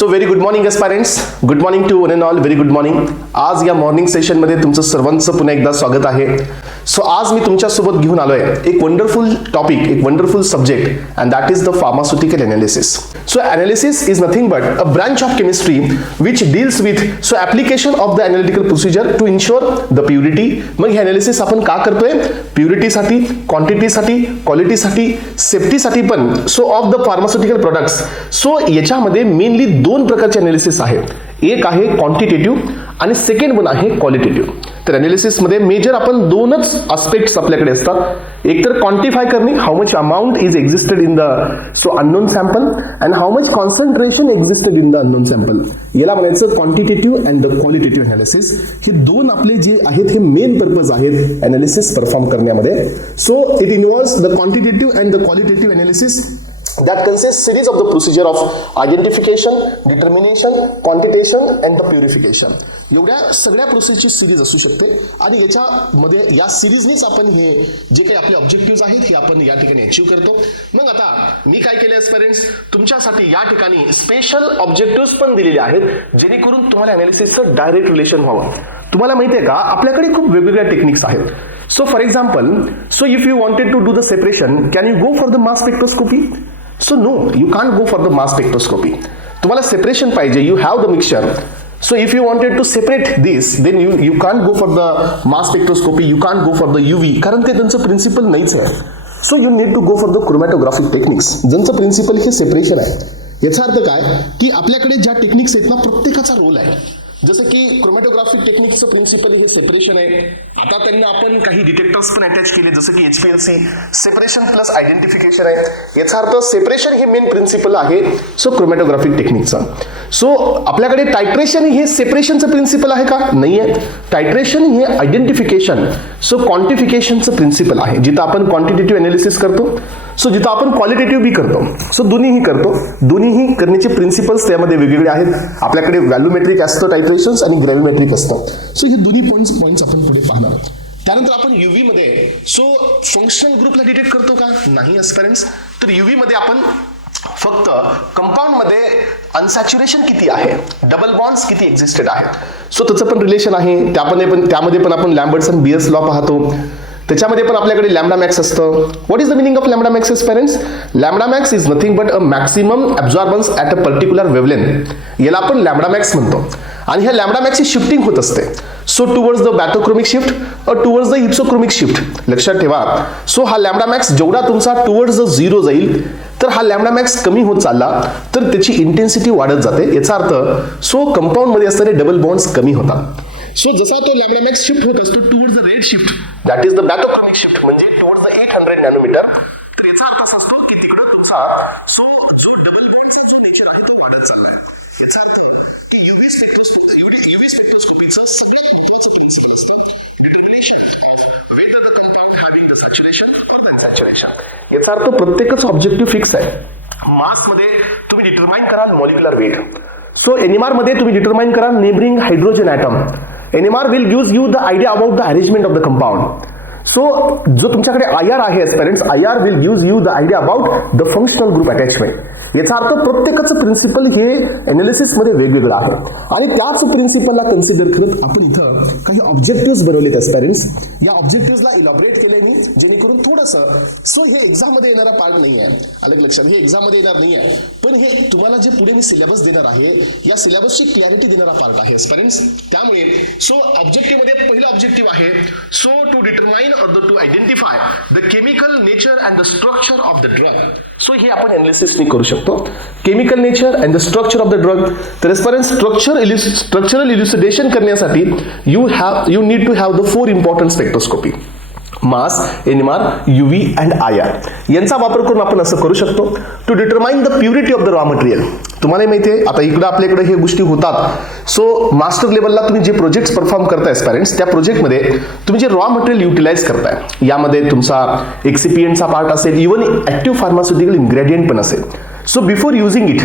So very good morning aspirants, good morning to one and all, very good morning. आज या morning सेशनमध्ये तुमचं सर्वांचं पुन्हा एकदा स्वागत आहे. सो आज मी तुमच्यासोबत घेऊन आलोय एक वंडरफुल टॉपिक, एक wonderful subject, and that is the pharmaceutical analysis. So analysis is nothing but a branch of chemistry which deals with so application of the analytical procedure to ensure the purity. मग हे analysis आपण का करतोय? प्युरिटीसाठी, क्वांटिटीसाठी, क्वालिटीसाठी, सेफ्टीसाठी पण. So of the pharmaceutical products. So याच्यामध्ये mainly दोन प्रकारचे एनालिसिस आहेत. एक आहे क्वांटिटेटिव्ह आणि सेकंड वन आहे क्वालिटेटिव्ह. तर एनालिसिस मध्ये मेजर आपण दोनच आस्पेक्ट्स आपल्याकडे असतात. एक तर क्वांटिफाय करणे, how much amount is existed in the so unknown sample and how much concentration existed in the unknown sample. याला म्हणायचं quantitative and the qualitative analysis. हे दोन आपले जे आहेत हे मेन पर्पज आहेत एनालिसिस परफॉर्म करण्यामध्ये. So it involves the quantitative and the qualitative analysis that consists series of the procedure of identification, determination, quantitation and the purification. एवढ्या सगळ्या प्रोसेसची सिरीज असू शकते आणि याच्यामध्ये या सिरीजनीच आपण हे जे काही आपले ऑब्जेक्टिव्ह आहेत हे आपण या ठिकाणी अचीव करतो. मग आता मी काय केले एस्पिरंट्स, तुमच्यासाठी या ठिकाणी स्पेशल ऑब्जेक्टिव्ह पण दिलेले आहेत जेणेकरून तुम्हाला एनालिसिसचं डायरेक्ट रिलेशन व्हावं. तुम्हाला माहिती आहे का, आपल्याकडे खूप वेगवेगळ्या टेक्निक्स आहेत. So for example, so if you wanted to do the separation, can you go for the mass spectroscopy? So no, you can't go for the mass spectroscopy. तुम्हाला सेपरेशन पाहिजे, you have the mixture. So if you wanted to separate this, then you can't go for the mass spectroscopy, you can't go for the UV, कारण ते त्यांचं principal नाहीच आहे. So you need to go for the chromatographic techniques, ज्यांचं principal हे separation आहे. याचा अर्थ काय की आपल्याकडे ज्या टेक्निक्स आहेत ना, प्रत्येकाचा रोल आहे. जसं की क्रोमॅटोग्राफिक टेक्निकचं प्रिन्सिपल हे सेपरेशन आहे. आता त्यांना आपण काही डिटेक्टर्स पण अटॅच केले, जसं की HPLC, सेपरेशन प्लस आयडेंटिफिकेशन आहे. याचा अर्थ सेपरेशन हे मेन प्रिन्सिपल आहे सो क्रोमॅटोग्राफिक टेक्निकचं. सो आपल्याकडे टायट्रेशन हे सेपरेशनचं प्रिन्सिपल आहे का? नाही आहे. टायट्रेशन हे आयडेंटिफिकेशन सो क्वांटिफिकेशनचं प्रिन्सिपल आहे. जिथं आपण क्वांटिटेटिव्ह एनालिसिस करतो, सो जिथं आपण क्वालिटेटिव्ह बी करतो. सो दोन्हीही करतो. दोन्हीही करण्याचे प्रिन्सिपल्स त्यामध्ये वेगवेगळे आहेत. आपल्याकडे व्हॅल्यूमेट्रिक असतं टायट्रेशन्स आणि ग्रॅव्हिमेट्रिक असतं. सो हे दोन्ही पॉईंट्स आपण पुढे पाहणार आहोत. त्यानंतर आपण UV मध्ये सो फंक्शनल ग्रुपला डिटेक्ट करतो का? नाही एस्पिरंट्स. तर UV मध्ये आपण फक्त कंपाऊंड मध्ये अनसॅच्युरेशन किती आहे, डबल बॉन्ड्स किती एक्झिस्टेड आहेत, सो त्याचं पण रिलेशन आहे. त्यामध्ये पण आपण लॅम्बर्ट्स अँड बियर्स लॉ पाहतो. त्याच्यामध्ये पण आपल्याकडे लॅम्बडा मॅक्स असतं. What is the meaning of lambda max aspirants? Lambda max is nothing but a maximum absorbance at a particular wavelength. याला आपण लॅम्बडा मॅक्स म्हणतो. आणि ह्या लॅम्बडा मॅक्सची शिफ्टिंग होत असते. So towards the bathochromic shift और towards the hypsochromic shift. लक्षात ठेवा. सो हा लॅम्बडा मॅक्स जेवढा तुमचा टुवर्ड्स द 0 जाईल, तर हा लॅम्बडा मॅक्स कमी होत चालला तर त्याची इंटेन्सिटी वाढत जाते. याचा अर्थ सो कंपाऊंड मध्ये असणारे डबल बॉन्ड्स कमी होतात. सो जसा तो लॅम्बडा मॅक्स शिफ्ट होत असतो towards the red shift, that is the bathochromic shift, म्हणजे टुवर्ड्स द 800 नॅनोमीटर. तर याचा अर्थ असा असतो की तिकडं तुमचा सो जो डबल बॉन्डचा जो नेचर आहे तो वाढत चाललाय. याचा अर्थ की UV स्पेक्ट्रोस्कोपीचं सगळ्यात महत्त्वाचं प्रिन्सिपल असतं determination of whether the compound having the saturation or the unsaturation. याचा अर्थ प्रत्येकच ऑब्जेक्टिव्ह फिक्स आहे. मासमध्ये तुम्ही डिटरमाइन कराल मॉलिक्युलर वेट. सो NMR मध्ये तुम्ही डिटरमाइन कराल neighbouring hydrogen atom. NMR will gives you the idea about the arrangement of the compound. So जो तुमच्याकडे IR आहे aspirants, IR will gives you the idea about the functional group attachment. याचा अर्थ प्रत्येकाचं principal हे analysis मध्ये वेगवेगळं आहे आणि त्याच प्रिन्सिपलला कन्सिडर करत आपण इथं काही ऑब्जेक्टिव्ह बनवलेत एस्पिरंट्स. या ऑब्जेक्टिव्हला इलॉबरेट केलंय मी जेणेकरून थोडंसं सो हे एक्झाम मध्ये येणारा पार्ट नाही आहे. अलग लक्षात, हे एक्झाम मध्ये येणार नाही आहे, पण हे तुम्हाला जे पुढे मी सिलेबस देणार आहे या सिलेबसची क्लॅरिटी देणारा पार्ट आहे एस्पिरंट्स. त्यामुळे सो ऑब्जेक्टिव्ह मध्ये पहिला ऑब्जेक्टिव्ह आहे so to determine or to identify the chemical nature and the structure of the drug. So हे आपण एनालिसिसनी करू शकतो. Chemical nature and the structure of the drug. तर एस्पिरंट स्ट्रक्चरल इल्युसिडेशन करण्यासाठी you need to have the 4 important spectroscopy: mass, NMR, UV and IR. यांचा वापर करून आपण असं करू शकतो to determine the purity of the raw material. तुम्हाला माहिती आहे आता इकडे आपल्याकडे हे गोष्टी होतात. सो मास्टर लेवलला तुम्ही जे प्रोजेक्ट्स परफॉर्म करताय एस्पिरंट्स, त्या प्रोजेक्टमध्ये तुम्ही जे रॉ मटेरियल युटिलाइज करताय यामध्ये तुमचा एक्सिपियंटचा पार्ट असेल, इव्हन ऍक्टिव्ह फार्मास्युटिकल इन्ग्रेडियंट पण असेल. सो बिफोर युजिंग इट,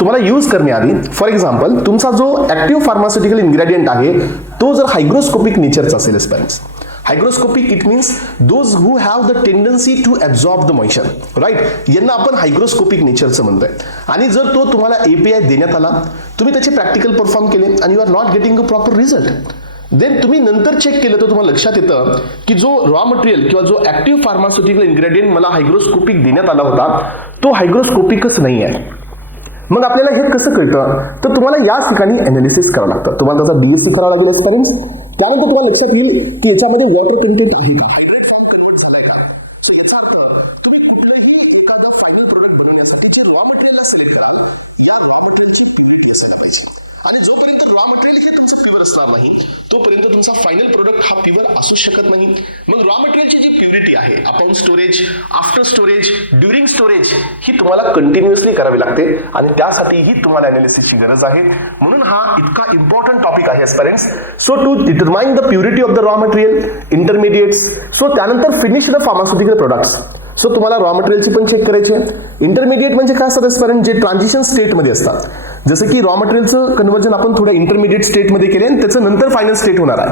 तुम्हाला यूज करण्याआधी फॉर एक्झाम्पल तुमचा जो ऍक्टिव्ह फार्मास्युटिकल इन्ग्रेडियंट आहे तो जर हायग्रोस्कोपिक नेचरचा असेल aspirants, hygroscopic it means those who have the tendency to absorb the moisture, right. यांना आपण हायग्रोस्कोपिक नेचरचं म्हणतोय. आणि जर तो तुम्हाला एपीआय देण्यात आला, तुम्ही त्याचे प्रॅक्टिकल परफॉर्म केले आणि you are not getting a proper result, then तुम्ही नंतर चेक केलं तर तुम्हाला लक्षात येतं की जो रॉ मटेरियल किंवा जो ऍक्टिव्ह फार्मास्युटिकल इन्ग्रेडियंट मला हायग्रोस्कोपिक देण्यात आला होता तो हायग्रोस्कोपिकच नाही आहे. मग आपल्याला हे कसं कळतं, तर तुम्हाला याच ठिकाणी एनालिसिस करावं लागतं. तुम्हाला त्याचा डीएससी करावं लागेल एस्पेरेंट्स. त्यानंतर तुम्हाला लक्षात येईल की याच्यामध्ये वॉटर कंटेंट आहे का, हायड्रेट फॉर्म कन्वर्ट झालाय का. सो याचा अर्थ तुम्ही कुठलंही एखादं फायनल प्रोडक्ट बनवण्यासाठी जे रॉ मटेरियलला सिलेक्ट कराल, या रॉ मटेरियलची प्युरिटी असायला पाहिजे. आणि जोपर्यंत रॉ मटेरियल हे तुमचं प्युअर असणार नाही तोपर्यंत तुमचा फायनल प्रोडक्ट हा प्युअर असू शकत नाही. मग रॉ मटेरियलची जी प्युरिटी आहे upon storage, after storage, during storage ही तुम्हाला कंटिन्युअसली करावी लागते आणि त्यासाठीही तुम्हाला अनालिसिसची गरज आहे. म्हणून हा इतका इम्पॉर्टंट टॉपिक आहे aspirants. So to determine the purity of the raw material, intermediates, so त्यानंतर फिनिश्ड फार्मास्युटिकल प्रोडक्ट्स. सो तुम्हाला रॉ मटेरियलची पण चेक करायचे. इंटरमिडिएट म्हणजे काय असतात एस्पिरंट, जे ट्रान्झिशन स्टेटमध्ये असतात. जसं की रॉ मटेरियलचं कन्व्हर्जन आपण थोड्या इंटरमिडिएट स्टेटमध्ये केले आणि त्याचं नंतर फायनल स्टेट होणार आहे.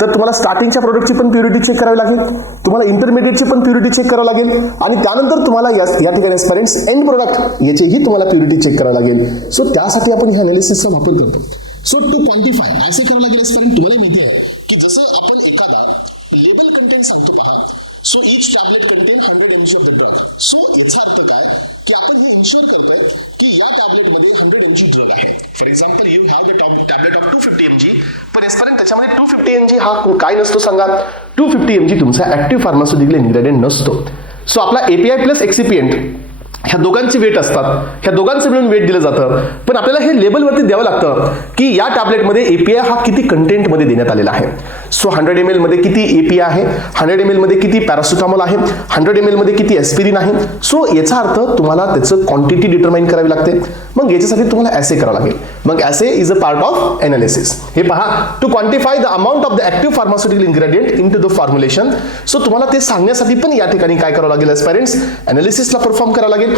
तर तुम्हाला स्टार्टिंगच्या प्रोडक्टची पण प्युरिटी चेक करावी लागेल, तुम्हाला इंटरमिडिएटची पण प्युरिटी चेक करावी लागेल आणि त्यानंतर तुम्हाला या ठिकाणी एस्पिरंट्स एंड प्रोडक्ट याचीही तुम्हाला प्युरिटी चेक करावी लागेल. सो त्यासाठी आपण ह्या अनालिसिसचा वापर करतो. सो टू क्वांटिफाय असे करावं लागेल एस्पिरंट. तुम्हाला माहिती आहे की जसं आपण एखादा लेबल कंटेंट सांगतो पहा, so each tablet content 100 mg of the drug. So याचा अर्थ काय की आपण हे इन्श्योर करतोय की या टॅबलेटमध्ये 100 mg ड्रग आहे. For example you have the tablet of 250 mg, पण एस्पिरंट त्याच्यामध्ये 250 mg हा काय नसतो सांगा. 250 mg तुमचा ऍक्टिव्ह फार्मास्युटिकल इन्ग्रेडियंट नसतो. सो आपला एपीआय प्लस एक्सिपियंट ह्या दोघांची वेट असतात, ह्या दोघांचं मिळून वेट दिलं जातं. पण आपल्याला हे लेबलवरती द्यावं लागतं की या टॅबलेटमध्ये एपीआय हा किती कंटेंटमध्ये देण्यात आलेला आहे. सो 100 ml मध्ये किती एपीआय आहे, 100 ml मध्ये किती पॅरासिटामॉल आहे, 100 ml मध्ये किती एस्पिरिन आहे. सो याचा अर्थ तुम्हाला त्याचं क्वांटिटी डिटरमाइन करावी लागते. मग याच्यासाठी तुम्हाला ॲसे करावं लागेल. मग assay is a part of analysis. हे पहा, to quantify the amount of the active pharmaceutical ingredient into the formulation. So तुम्हाला ते सांगण्यासाठी पण या ठिकाणी काय करावं लागेल एस्पिरंट्स, एनालिसिसला परफॉर्म करावं लागेल.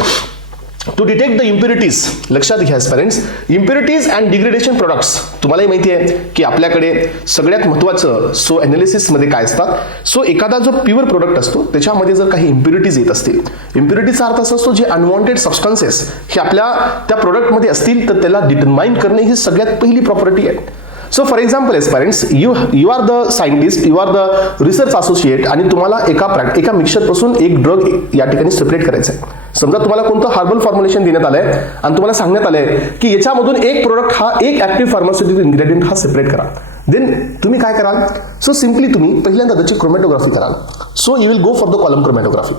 To detect the impurities. लक्षात घ्या aspirants, impurities and degradation products. तुम्हालाही माहिती आहे की आपल्याकडे सगळ्यात महत्त्वाचं सो एनालिसिसमध्ये काय असतात. सो एखादा जो प्युअर प्रोडक्ट असतो त्याच्यामध्ये जर काही इम्प्युरिटीज येत असतील, इम्प्युरिटीजचा अर्थ असा असतो जे अनवॉन्टेड सबस्टन्सेस हे आपल्या त्या प्रोडक्टमध्ये असतील तर त्याला डिटरमाइन करणे ही सगळ्यात पहिली प्रॉपर्टी आहे. So for example aspirants, you are the scientist, you are the research associate आणि तुम्हाला एका मिक्सचरपासून एक ड्रग या ठिकाणी सेपरेट करायचं आहे. समजा तुम्हाला कोणतं हर्बल फॉर्म्युलेशन देण्यात आलंय आणि तुम्हाला सांगण्यात आलंय की याच्यामधून एक प्रोडक्ट हा एक ऍक्टिव्ह फार्मास्युटिकल इन्ग्रेडियंट हा सेपरेट करा. देन तुम्ही काय कराल, सो सिम्पली तुम्ही पहिल्यांदा त्याची क्रोमॅटोग्राफी कराल. So you will go for the column chromatography.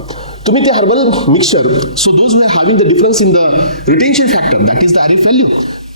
तुम्ही ते herbal mixture, so those who are having the difference in the retention factor that is the RF value,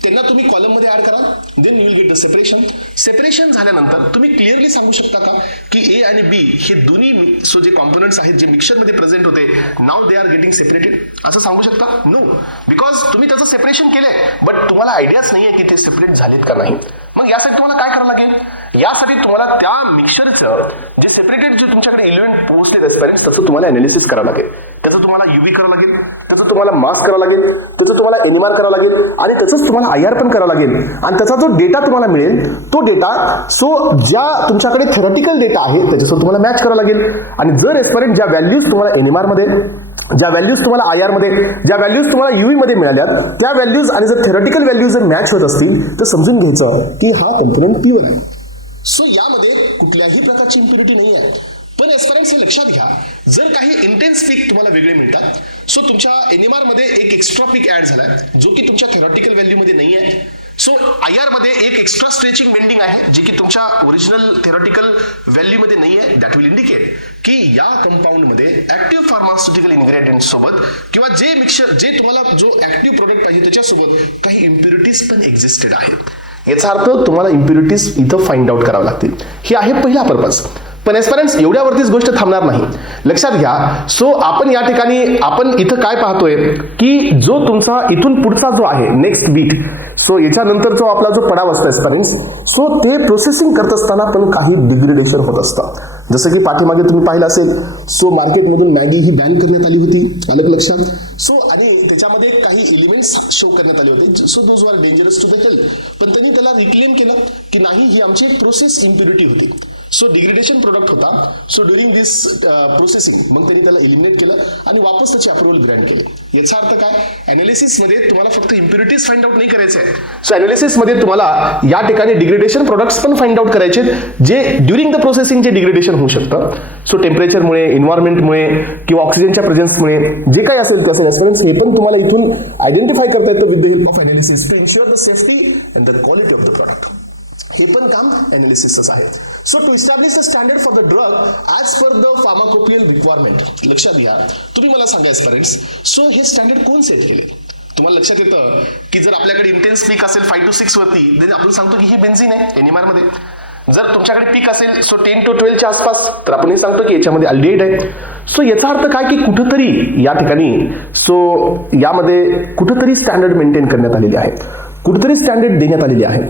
त्यांना तुम्ही कॉलममध्ये ऍड कराल. Then you will get the separation. Separation झाल्यानंतर तुम्ही clearly सांगू शकता का की ए आणि बी हे दोन्ही सो जे कॉम्पोनंट्स आहेत जे मिक्सचरमध्ये प्रेझेंट होते नाव दे आर गेटिंग सेपरेटेड, असं सांगू शकता? नो, बिकॉज तुम्ही त्याचं सेपरेशन केलंय बट तुम्हाला आयडियाच नाही आहे की ते सेपरेट झालेत का नाही. मग यासाठी तुम्हाला काय करावं लागेल, यासाठी तुम्हाला त्या मिक्सचरचं जे सेपरेटेड जे तुमच्याकडे इलेमेंट पोहोचलेत एस्पिरंट्स त्याचं तुम्हाला अनालिसिस करावं लागेल. त्याचं तुम्हाला युव्ही करावं लागेल, त्याचं तुम्हाला मास्क करावं लागेल, त्याचं तुम्हाला एनएमआर करावं लागेल आणि त्याचंच तुम्हाला आयआर पण करावं लागेल. आणि त्याचा जो डेटा तुम्हाला मिळेल तो डेटा सो ज्या तुमच्याकडे थेरॉटिकल डेटा आहे त्याच्यासोबत तुम्हाला मॅच करावं लागेल. आणि जर एस्पिरंट ज्या व्हॅल्यूज तुम्हाला एनएमआर मध्ये, ज्या व्हॅल्यूज तुम्हाला आयआर मध्ये, ज्या व्हॅल्यूज तुम्हाला युव्ही मध्ये मिळाल्यात त्या व्हॅल्यूज आणि जर थेरॉटिकल व्हॅल्यूज जर मॅच होत असतील तर समजून घ्यायचं की हा कंपोनंट प्युअर आहे. सो यामध्ये कुठल्याही प्रकारची इम्प्युरिटी नाही आहे. पण एस्पिरंट्स हे लक्षात घ्या, जर काही इंटेन्स पीक तुम्हाला वेगळे मिळतात, सो तुमच्या एनएमआर मध्ये एक एक्स्ट्रा पीक ऍड झालाय जो की तुमच्या थेरॉटिकल व्हॅल्यू मध्ये नाही आहे. सो आयआर मध्ये एक एक्स्ट्रा स्ट्रेचिंग बेंडिंग आहे जी की तुमच्या ओरिजिनल थेरॉटिकल व्हॅल्यू मध्ये नाही आहे. दॅट विल इंडिकेट की या कंपाऊंड मध्ये ऍक्टिव्ह फार्मास्युटिकल इन्ग्रेडियंट सोबत किंवा जे मिक्सचर जे तुम्हाला जो ऍक्टिव्ह प्रोडक्ट पाहिजे त्याच्यासोबत काही इम्प्युरिटीज पण एक्झिस्टेड आहेत. याचा अर्थ तुम्हाला इम्प्युरिटीज इथं फाइंड आउट करावं लागतील. हे आहे पहिला पर्पज. पण एस्पिरंट्स एवढ्यावरतीच गोष्ट थांबणार नाही. लक्षात घ्या, सो आपण या ठिकाणी आपण इथं काय पाहतोय की जो तुमचा इथून पुढचा जो आहे नेक्स्ट बीट, सो याच्यानंतर जो आपला जो पडाव असतो एस्पिरंट्स, सो ते प्रोसेसिंग करत असताना पण काही डिग्रेडेशन होत असतं. जसं की पाठीमागे तुम्ही पाहिलं असेल, सो मार्केटमधून मॅगी ही बॅन करण्यात आली होती, अलग लक्षात. सो आणि त्याच्यामध्ये काही एलिमेंट्स शो करण्यात आले होते, so those are dangerous to the health. पण त्यांनी त्याला रिक्लेम केलं की नाही, ही आमची एक प्रोसेस इम्प्युरिटी होती. सो डिग्रेडेशन प्रोडक्ट होता. सो ड्युरिंग दिस प्रोसेसिंग मग त्यांनी त्याला एलिमिनेट केलं आणि वापस त्याची अप्रुव्हल ग्रँट केली. याचा अर्थ काय, अनालिसिसमध्ये तुम्हाला फक्त इम्प्युरिटीज फाइंड आउट नाही करायचे आहे. सो अनालिसिसमध्ये तुम्हाला या ठिकाणी डिग्रेडेशन प्रोडक्ट्स पण फाइंड आउट करायचे जे ड्युरिंग द प्रोसेसिंग जे डिग्रेडेशन होऊ शकतं. सो टेम्परेचरमुळे, इन्व्हायरमेंटमुळे किंवा ऑक्सिजनच्या प्रेझेन्समुळे जे काही असेल ते असेल एस्पिरंट्स, हे पण तुम्हाला इथून आयडेंटिफाय करता येतं with the help of analysis to ensure the safety and the quality of the product. हे पण काम अनालिसिसच आहे. So to establish the standard for the drug as per the pharmacopoeial requirement. लक्षात घ्या, तुम्ही मला सांगा एस्पिरंट्स, सो हे स्टँडर्ड कोण सेट केले? तुम्हाला लक्षात येतं की जर आपल्याकडे इंटेन्स पीक असेल 5 to 6 वरती, देन आपण सांगतो की ही बेन्झिन आहे NMR मध्ये. जर तुमच्याकडे पीक असेल सो 10 to 12 च्या आसपास, तर आपण हे सांगतो की याच्यामध्ये अल्डिहाइड आहे. सो याचा अर्थ काय की कुठंतरी या ठिकाणी सो यामध्ये कुठंतरी स्टँडर्ड मेंटेन करण्यात आलेली आहे, कुठंतरी स्टँडर्ड देण्यात आलेली आहे.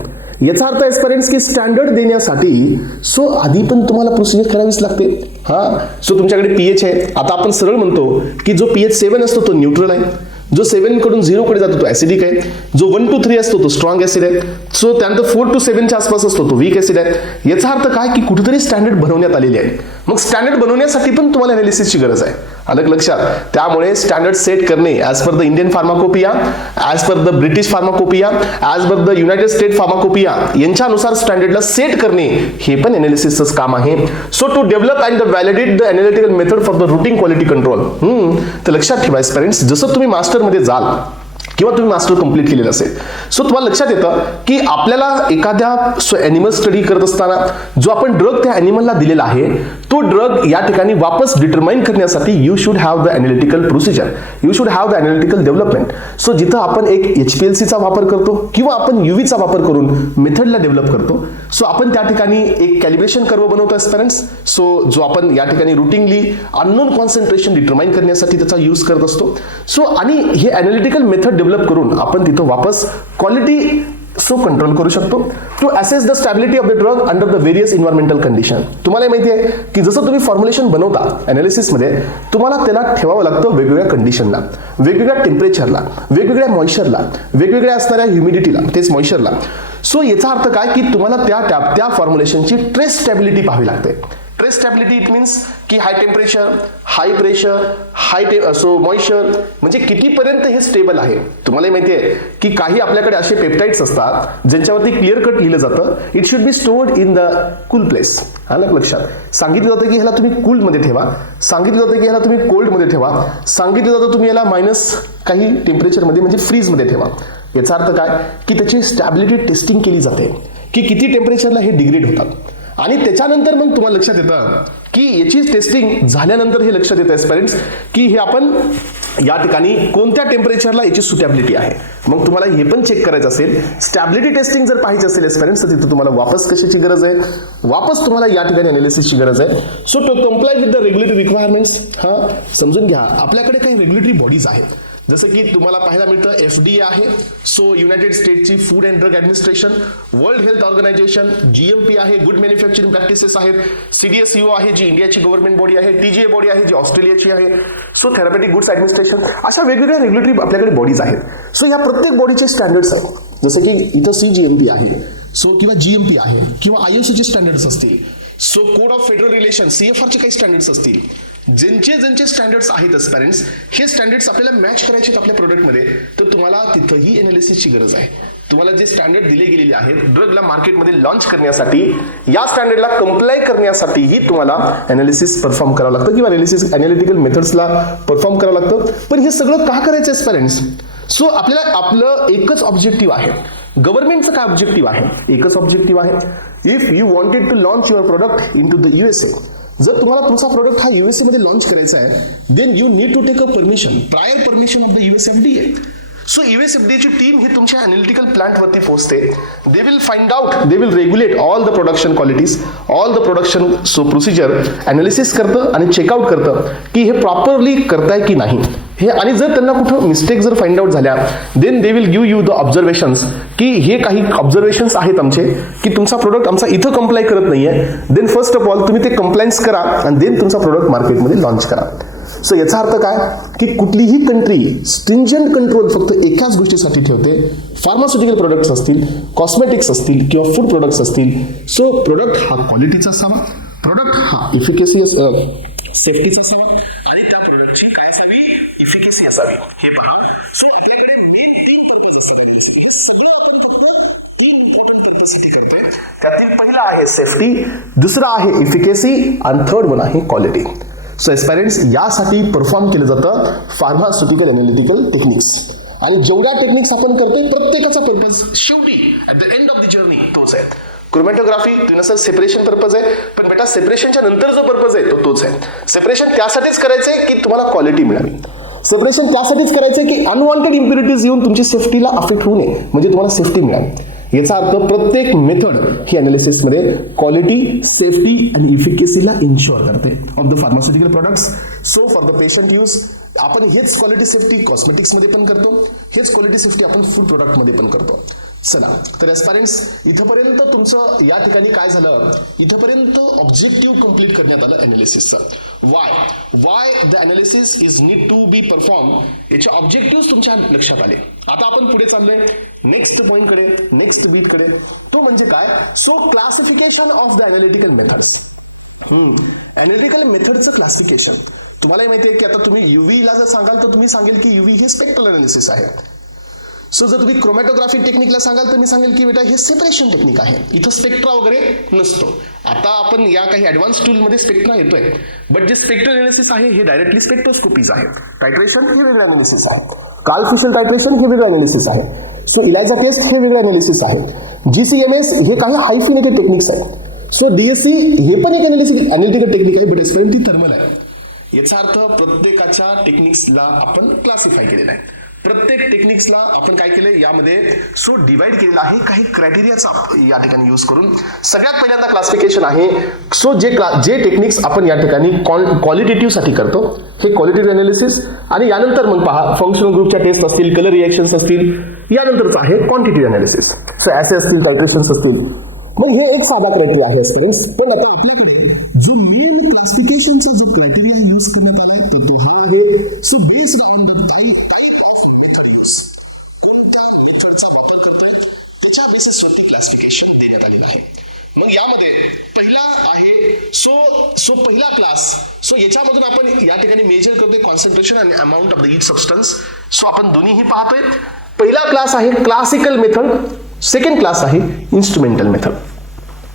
याचा अर्थ एस्पिरंट्स की स्टँडर्ड देण्यासाठी सो आधी पण तुम्हाला प्रोसिजर करावीच लागते. सो तुमच्याकडे पीएच आहे. आता आपण सरळ म्हणतो की जो पीएच 7 असतो तो न्यूट्रल आहे, जो 7 कडून 0 कडे जातो तो ऍसिडिक आहे, जो 1 to 3 असतो तो स्ट्रॉंग ऍसिड आहे, सो त्यानंतर 4 to 7 च्या आसपास असतो तो वीक ऍसिड आहे. याचा अर्थ काय की कुठेतरी स्टँडर्ड बनवण्यात आलेली आहे. मग स्टँडर्ड बनवण्यासाठी पण तुम्हाला अनालिसिसची गरज आहे. अलग लक्षात. त्यामुळे स्टँडर्ड सेट करणे as per the Indian pharmacopoeia, as per the British pharmacopoeia, as per the United State pharmacopoeia यांच्यानुसार स्टँडर्डला सेट करणे हे पण अनालिसिसच काम आहे. So to develop and validate the analytical method for the routine quality control. तर लक्षात ठेवा पेरेंट्स, जसं तुम्ही मास्टरमध्ये जाल किंवा तुम्ही मास्टर कंप्लीट केलेलं असेल, सो तुम्हाला लक्षात येतं की आपल्याला एखाद्या ॲनिमल स्टडी करत असताना जो आपण ड्रग त्या ॲनिमलला दिलेला आहे तो ड्रग या ठिकाणी वापस डिटरमाइन करण्यासाठी you should have the analytical procedure, you should have the analytical development. So जिथं आपण एक HPLCचा वापर करतो किंवा आपण UVचा वापर करून मेथडला डेव्हलप करतो, सो आपण त्या ठिकाणी एक कॅलिब्रेशन कर्व बनवतो एस्पिरंट्स. सो जो आपण या ठिकाणी रुटीनली अननोन कॉन्सन्ट्रेशन डिटरमाइन करण्यासाठी त्याचा यूज करत असतो. सो आणि हे अनालिटिकल मेथड डेव्हलप करून आपण तिथं वापस क्वालिटी सो कंट्रोल करू शकतो. To assess the stability of the drug under the various environmental condition. तुम्हाला माहिती आहे की जसं तुम्ही फॉर्म्युलेशन बनवता अनालिसिसमध्ये, तुम्हाला त्याला ठेवावं लागतं वेगवेगळ्या कंडिशनला, वेगवेगळ्या टेम्परेचरला, वेगवेगळ्या मॉइश्चरला, वेगवेगळ्या असणाऱ्या ह्युमिडिटीला, तेच मॉइश्चरला. सो याचा अर्थ काय की तुम्हाला त्या फॉर्म्युलेशनची ट्रेस स्टॅबिलिटी पाहावी लागते. ट्रेस स्टॅबिलिटी इट मीन्स की high temperature, high pressure, so moisture, म्हणजे कितीपर्यंत हे स्टेबल आहे. तुम्हाला माहिती आहे की काही आपल्याकडे असे पेप्टाइड्स असतात ज्यांच्यावरती क्लिअर कट लिहिलं जातं, it should be stored in the cool place. आलं लक्षात. सांगितलं जातं की ह्याला तुम्ही कूलमध्ये ठेवा, सांगितलं जातं की ह्याला तुम्ही कोल्डमध्ये ठेवा, सांगितलं जातं तुम्ही याला मायनस काही टेम्परेचरमध्ये म्हणजे फ्रीजमध्ये ठेवा. याचा अर्थ काय की त्याची स्टॅबिलिटी टेस्टिंग केली जाते की किती टेम्परेचरला हे डिग्रेड होतात. आणि त्याच्यानंतर मग तुम्हाला लक्षात येतं की याची टेस्टिंग झाल्यानंतर हे लक्षात येतं एस्पिरंट्स की हे आपण या ठिकाणी कोणत्या टेम्परेचरला याची सुटेबिलिटी आहे. मग तुम्हाला हे पण चेक करायचं असेल, स्टॅबिलिटी टेस्टिंग जर पाहिजे असेल एस्पिरंट्स, तर तिथं तुम्हाला वापस कशाची गरज आहे, वापस तुम्हाला या ठिकाणी अनालिसिसची गरज आहे. So to comply with the regulatory requirements. समजून घ्या, आपल्याकडे काही रेग्युलेटरी बॉडीज आहेत, जसं की तुम्हाला पाहायला मिळतं FDA आहे, सो युनायटेड स्टेटची food and drug administration, world health organization, GMP आहे, गुड मॅन्युफॅक्चरिंग प्रॅक्टिसेस आहेत, CDSCO आहे जी इंडियाची गव्हर्नमेंट बॉडी आहे, TGA बॉडी आहे जी ऑस्ट्रेलियाची आहे, सो थेरपॅटिक गुड्स ॲडमिनिस्ट्रेशन, अशा वेगवेगळ्या रेग्युलेटरी आपल्याकडे बॉडीज आहेत. सो या प्रत्येक बॉडीचे स्टँडर्ड्स आहेत, जसं की इथं CGMP आहे, सो किंवा GMP आहे किंवा ISOचे स्टँडर्ड्स असतील, so code of federal relation CFRचे काही स्टँडर्ड्स असतील. ज्यांचे स्टँडर्ड्स आहेत एस्पिरंट्स, हे स्टँडर्ड्स आपल्याला मॅच करायचे आहेत आपल्या प्रोडक्टमध्ये, तर तुम्हाला तिथंही अनालिसिसची गरज आहे. तुम्हाला जे स्टँडर्ड दिले गेलेले आहेत ड्रगला मार्केटमध्ये लॉन्च करण्यासाठी, या स्टँडर्डला कंप्लाय करण्यासाठीही तुम्हाला अनालिसिस परफॉर्म करावं लागतं किंवा अनालिटिकल मेथड्सला परफॉर्म करावं लागतं. पण हे सगळं का करायचं एस्पिरंट्स? सो आपल्याला आपलं एकच ऑब्जेक्टिव्ह आहे. गव्हर्नमेंटचं काय ऑब्जेक्टिव्ह आहे? एकच ऑब्जेक्टिव्ह आहे. If you wanted to launch your product into the USA, जर तुम्हाला तुमचा प्रोडक्ट हा USA मध्ये लॉन्च करायचा आहे, then you need to take a permission, prior permission of the US FDA. So US FDA ची team ही तुमच्या अनालिटिकल प्लांटवरती पोहोचते. They will find out, they will regulate all the production qualities, all the production so procedure analysis करतं आणि checkout करतं की हे प्रॉपरली करताय की नाही हे. आणि जर त्यांना कुठं मिस्टेक जर फाइंड आउट झाल्या, then they will give you the observations की हे काही ऑब्झर्वेशन्स आहेत आमचे की तुमचा प्रोडक्ट आमचा इथं कंप्लाय करत नाहीये. देन फर्स्ट ऑफ ऑल तुम्ही ते कंप्लायन्स करा आणि देन तुमचा प्रोडक्ट मार्केटमध्ये लॉन्च करा. सो याचा अर्थ काय की कुठलीही कंट्री स्ट्रिंजंट कंट्रोल फक्त एकाच गोष्टीसाठी ठेवते, फार्मास्युटिकल प्रोडक्ट्स असतील, कॉस्मेटिक्स असतील किंवा फूड प्रोडक्ट्स असतील. सो प्रोडक्ट हा क्वालिटीचा असावा, प्रोडक्ट हा इफिकेसी सेफ्टीचा असावा आणि त्या प्रोडक्टची काय असावी, इफिकेसी असावी. हे पहा. सो आपल्याकडे मेन 3 पर्पज असतात अनालिसिस. हे सगळं आपण फक्त 3 इम्पॉर्टंट पर्पज साठी करतोय. त्यातील पहिला आहे सेफ्टी, दुसरा आहे इफिकेसी आणि थर्ड वन आहे क्वालिटी. सो एस्पायरंट्स यासाठी परफॉर्म केलं जातं फार्मास्युटिकल एनालिटिकल टेक्निक्स. आणि जेवढ्या टेक्निक्स आपण करतोय प्रत्येकाचा पर्पज शेवटी at the end of the journey तोच आहे. क्रोमॅटोग्राफी तुम्ही नसं सेपरेशन पर्पज आहे, पण बेटा सेपरेशनच्या नंतर जो पर्पज आहे तो तोच आहे. सेपरेशन त्यासाठीच करायचंय की तुम्हाला क्वालिटी मिळावी. सेपरेशन त्यासाठीच करायचंय की अनवॉन्टेड इम्प्युरिटीज येऊन तुमची सेफ्टीला अफेक्ट होऊ नये, म्हणजे तुम्हाला सेफ्टी मिळावी. याचा अर्थ प्रत्येक मेथड ही अनालिसिसमध्ये क्वालिटी, सेफ्टी आणि इफिकेसीला इन्शुअर करते of the pharmaceutical products. So for the patient use आपण हेच क्वालिटी सेफ्टी कॉस्मेटिक्समध्ये पण करतो, हेच क्वालिटी सेफ्टी आपण फूड प्रोडक्टमध्ये पण करतो. चला तर एस्पायरंट्स इथपर्यंत तुमचं या ठिकाणी काय झालं, इथपर्यंत ऑब्जेक्टिव्ह कंप्लीट करण्यात आलं अनालिसिसचं. Why the analysis is need to be perform, याचे ऑब्जेक्टिव्ह तुमच्या लक्षात आले. आता आपण पुढे चाललोय नेक्स्ट पॉइंट कडे, नेक्स्ट बीट कडे. तो म्हणजे काय, so classification of the analytical methods. Analytical मेथडचं क्लासिफिकेशन तुम्हाला माहिती आहे की आता तुम्ही यूव्ही ला जर सांगाल तर तुम्ही सांगेल की यूव्ही हे स्पेक्ट्रल अनालिसिस आहे. सो जर तुम्ही क्रोमॅटोग्राफी टेक्निकला सांगाल तर मी सांगेल की बेटा हे सेपरेशन टेक्निक आहे, इथं स्पेक्ट्रा वगैरे नसतो. आता आपण या काही ॲडव्हान्स टूलमध्ये स्पेक्ट्रा येतोय, बट जे स्पेक्ट्रल अनालिसिस आहे हे डायरेक्टली स्पेक्ट्रोस्कोपीज आहे. टायट्रेशन हे वेगळं अनालिसिस आहे, कार्ल फिशर टायट्रेशन हे वेगळं अनालिसिस आहे. सो इलायझा टेस्ट हे वेगळं अनालिसिस आहे. GCMS हे काही हायफिनेटेड टेक्निक्स आहेत. सो DSC हे पण एक अनालिटिकल टेक्निक आहे, बट एस्पेरंट ती थर्मल आहे. याचा अर्थ प्रत्येकाच्या टेक्निक्सला आपण क्लासिफाय केलेला आहे. प्रत्येक टेक्निक्सला आपण काय केलंय यामध्ये सो डिवाइड केलेला आहे काही क्रायटेरियाचा या ठिकाणी यूज करून. सगळ्यात पहिल्यांदा क्लासिफिकेशन आहे. सो जे टेक्निक्स आपण या ठिकाणी क्वालिटेटिव्ह साठी करतो हे क्वालिटेटिव्ह अनालिसिस, आणि यानंतर मग पहा फंक्शनल ग्रुपच्या टेस्ट असतील, कलर रिएक्शन्स असतील, यानंतरच आहे क्वांटिटेटिव्ह अनालिसिस. सो ऍसे असतील, टायट्रेशन्स असतील. मग हे एक साधा क्रायटेरिया आहे एस्पायरंट्स. पण आता आपल्याकडे जो मेन क्लासिफिकेशनचा जो क्रायटेरिया यूज करण्यात आलाय तर तो हा आहे. So based on the type of method use, कोणत्या मेथडचा वापर करतोय त्याच्या बेसिसवरती क्लासिफिकेशन देण्यात आलेलं आहे. मग यामध्ये पहिला आहे सो पहिला क्लास. सो याच्यामधून आपण या ठिकाणी मेजर करतोय कॉन्सन्ट्रेशन आणि amount of the each substance. So आपण दोन्हीही पाहतोय. पहिला क्लास आहे क्लासिकल मेथड, सेकंड क्लास आहे इन्स्ट्रुमेंटल मेथड.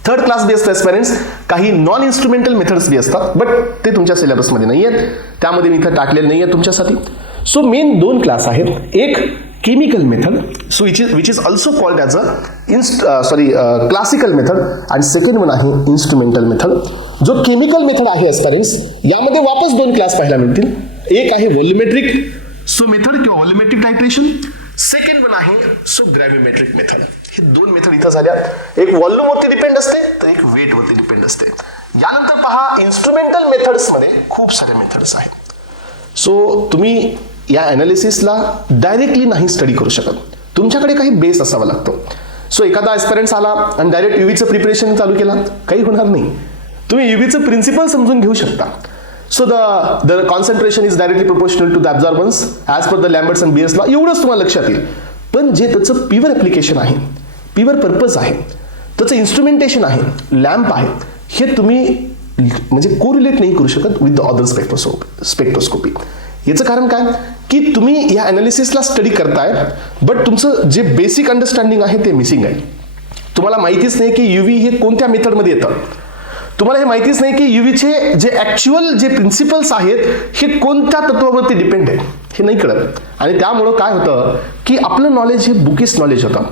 थर्ड क्लास बी असतो एस्पायरंट्स काही नॉन इन्स्ट्रुमेंटल मेथड्स बी असतात, बट ते तुमच्या सिलेबसमध्ये नाही आहेत, त्यामध्ये मी इथं टाकलेलं नाही आहे तुमच्यासाठी. सो मेन 2 क्लास आहेत. एक chemical method, so which is also called as classical method, आणि सेकंड वन आहे इन्स्ट्रुमेंटल मेथड. जो केमिकल मेथड आहे एस्पायरंट्स यामध्ये वापस 2 क्लास पाहायला मिळतील. एक आहे व्हॉल्युमेट्रिक मेथड किंवा व्हॉल्युमेट्रिक टायट्रेशन. सेकंड वन आहे सो ग्रॅव्हिमेट्रिक मेथड. हे 2 मेथड इथं झाल्या. एक व्हॉल्यूमवरती डिपेंड असते तर एक वेटवरती डिपेंड असते. यानंतर पहा इन्स्ट्रुमेंटल मेथड्समध्ये खूप साऱ्या मेथड्स आहेत. सो तुम्ही या अनालिसिसला डायरेक्टली नाही स्टडी करू शकत, तुमच्याकडे काही बेस असावा लागतो. सो एखादा एस्पिरंट्स आला आणि डायरेक्ट यूव्हीचं प्रिपरेशन चालू केला, काही होणार नाही. तुम्ही यूव्हीचं प्रिन्सिपल समजून घेऊ शकता. So the concentration is directly proportional to the absorbance as per the Lambert's and Beer's law. एवढंच तुम्हाला लक्षात येईल. पण जे त्याचं प्युअर ऍप्लिकेशन आहे, प्युअर पर्पज आहे, त्याचं इन्स्ट्रुमेंटेशन आहे, लॅम्प आहे, हे तुम्ही म्हणजे कोरिलेट नाही करू शकत विथ द अदर स्पेक्ट्रोस्कोपी. याचं कारण काय की तुम्ही या अनालिसिसला स्टडी करताय, बट तुमचं जे बेसिक अंडरस्टँडिंग आहे ते मिसिंग आहे. तुम्हाला माहितीच नाही की यूव्ही हे कोणत्या मेथडमध्ये येतं. तुम्हाला हे माहितीच नाही की यूव्हीचे जे ऍक्च्युअल जे प्रिन्सिपल्स आहेत हे कोणत्या तत्वावरती डिपेंड आहे, हे नाही कळत. आणि त्यामुळं काय होतं की आपलं नॉलेज हे बुकिश नॉलेज होतं.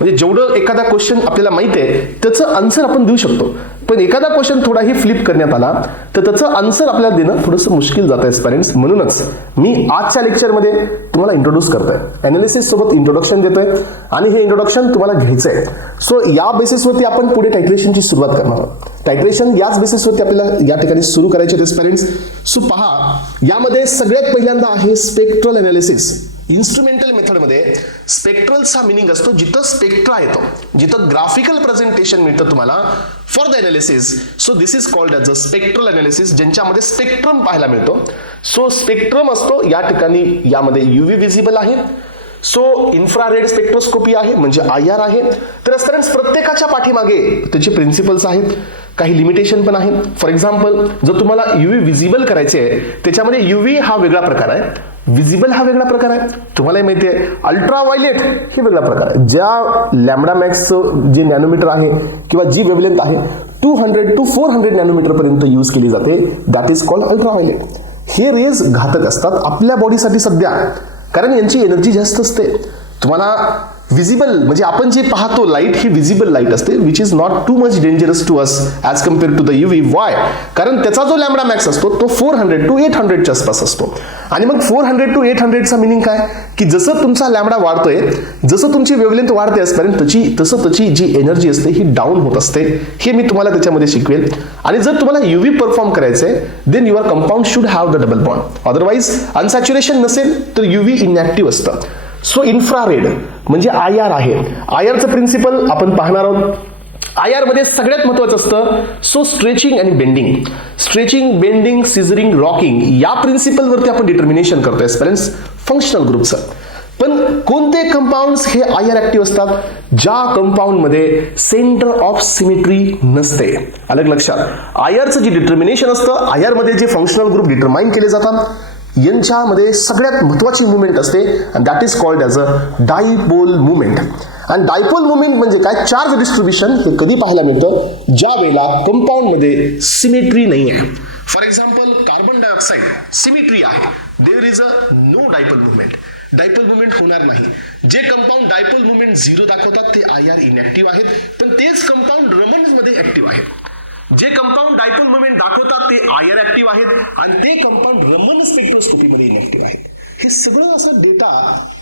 म्हणजे जेवढं एखादा क्वेश्चन आपल्याला माहिती आहे त्याचं आन्सर आपण देऊ शकतो, पण एखादा क्वेश्चन थोडाही फ्लिप करण्यात आला तर त्याचं आन्सर आपल्याला देणं थोडंसं मुश्किल जातं एस्पिरंट्स. म्हणूनच मी आजच्या लेक्चरमध्ये तुम्हाला इंट्रोड्यूस करतोय, अनालिसिस सोबत इंट्रोडक्शन देतोय, आणि हे इंट्रोडक्शन तुम्हाला घ्यायचंय. सो या बेसिसवरती आपण पुढे टायट्रेशनची सुरुवात करणार आहोत. टायट्रेशन याच बेसिसवरती आपल्याला या ठिकाणी सुरू करायचे आहेत एस्पिरंट्स. सो पहा, यामध्ये सगळ्यात पहिल्यांदा आहे स्पेक्ट्रल अनालिसिस. इन्स्ट्रुमेंटल मेथडमध्ये स्पेक्ट्रलचा मिनिंग असतो जिथं स्पेक्ट्रा येतो, जिथं ग्राफिकल प्रेझेंटेशन मिळतं तुम्हाला for the analysis. So this is called as a spectral analysis, ज्यांच्यामध्ये स्पेक्ट्रम पाहायला मिळतो. सो स्पेक्ट्रम असतो या ठिकाणी, यामध्ये UV विजिबल आहे. सो इन्फ्रारेड स्पेक्ट्रोस्कोपी आहे म्हणजे IR आहे. तर स्टुडंट्स प्रत्येकाच्या पाठीमागे त्याचे प्रिन्सिपल्स आहेत, काही लिमिटेशन पण आहे. फॉर एक्झाम्पल जर तुम्हाला UV विजिबल करायचे आहे, त्याच्यामध्ये UV हा वेगळा प्रकार आहे, विजिबल हा वेगळा प्रकार आहे. तुम्हाला माहिती आहे अल्ट्राव्हायलेट हे वेगळा प्रकार आहे. ज्या लॅम्बडा मॅक्सचं जे नॅनोमीटर आहे किंवा जी वेव्हलेंथ आहे 200 to 400 नॅनोमीटर पर्यंत यूज केली जाते, दॅट इज कॉल्ड अल्ट्राव्हायलेट. हे रेज घातक असतात आपल्या बॉडीसाठी सध्या, कारण यांची एनर्जी जास्त असते. तुम्हाला विजिबल म्हणजे आपण जे पाहतो लाईट ही विजिबल लाईट असते, which is not too much dangerous to us as compare to the UV. Why? कारण त्याचा जो लॅम्बडा मॅक्स असतो तो 400 to 800 च्या आसपास असतो. आणि मग 400 to 800 चा मिनिंग काय की जसं तुमचा लॅम्बडा वाढतोय, जसं तुमची वेव्हलेंथ वाढते असपर्यंत तसं त्याची जी एनर्जी असते ही डाऊन होत असते. हे मी तुम्हाला त्याच्यामध्ये शिकवेल. आणि जर तुम्हाला UV परफॉर्म करायचंय then your compound should have the double bond, otherwise unsaturation नसेल तर UV इनॅक्टिव्ह असतं. सो इन्फ्रारेड म्हणजे IR आहे. IRचं प्रिन्सिपल आपण पाहणार आहोत. IR मध्ये सगळ्यात महत्त्वाचं असतं सो स्ट्रेचिंग आणि बेंडिंग. स्ट्रेचिंग, बेंडिंग, सिझरिंग, रॉकिंग या प्रिन्सिपलवरती आपण डिटर्मिनेशन करतोय स्टुडंट्स फंक्शनल ग्रुपचं. पण कोणते कंपाऊंड्स हे IR ऍक्टिव्ह असतात? ज्या कंपाऊंड मध्ये सेंटर ऑफ सिमेट्री नसते. अलग लक्षात. IRचं जे डिटर्मिनेशन असतं, IR मध्ये जे फंक्शनल ग्रुप डिटरमाइन केले जातात यांच्यामध्ये सगळ्यात महत्त्वाची मुवमेंट असते and that is called as a dipole movement. आणि डायपोल मुवमेंट म्हणजे काय? चार्ज डिस्ट्रीब्युशन हे कधी पाहायला मिळतं ज्या वेळेला कंपाऊंड मध्ये सिमेट्री नाही आहे. For example carbon dioxide symmetry आहे, there is a no dipole movement. Dipole movement होणार नाही. जे कंपाऊंड डायपोल मुवमेंट 0 दाखवतात ते IR इनॅक्टिव्ह आहेत, पण तेच कंपाऊंड रमन्स मध्ये ऍक्टिव्ह आहेत. जे कंपाऊंड डायपोल मुवमेंट दाखवतात ते IR ऍक्टिव्ह आहेत आणि ते कंपाऊंड रमन स्पेक्ट्रोस्कोपी मध्ये इनॅक्टिव्ह आहेत. हे सगळं असं डेटा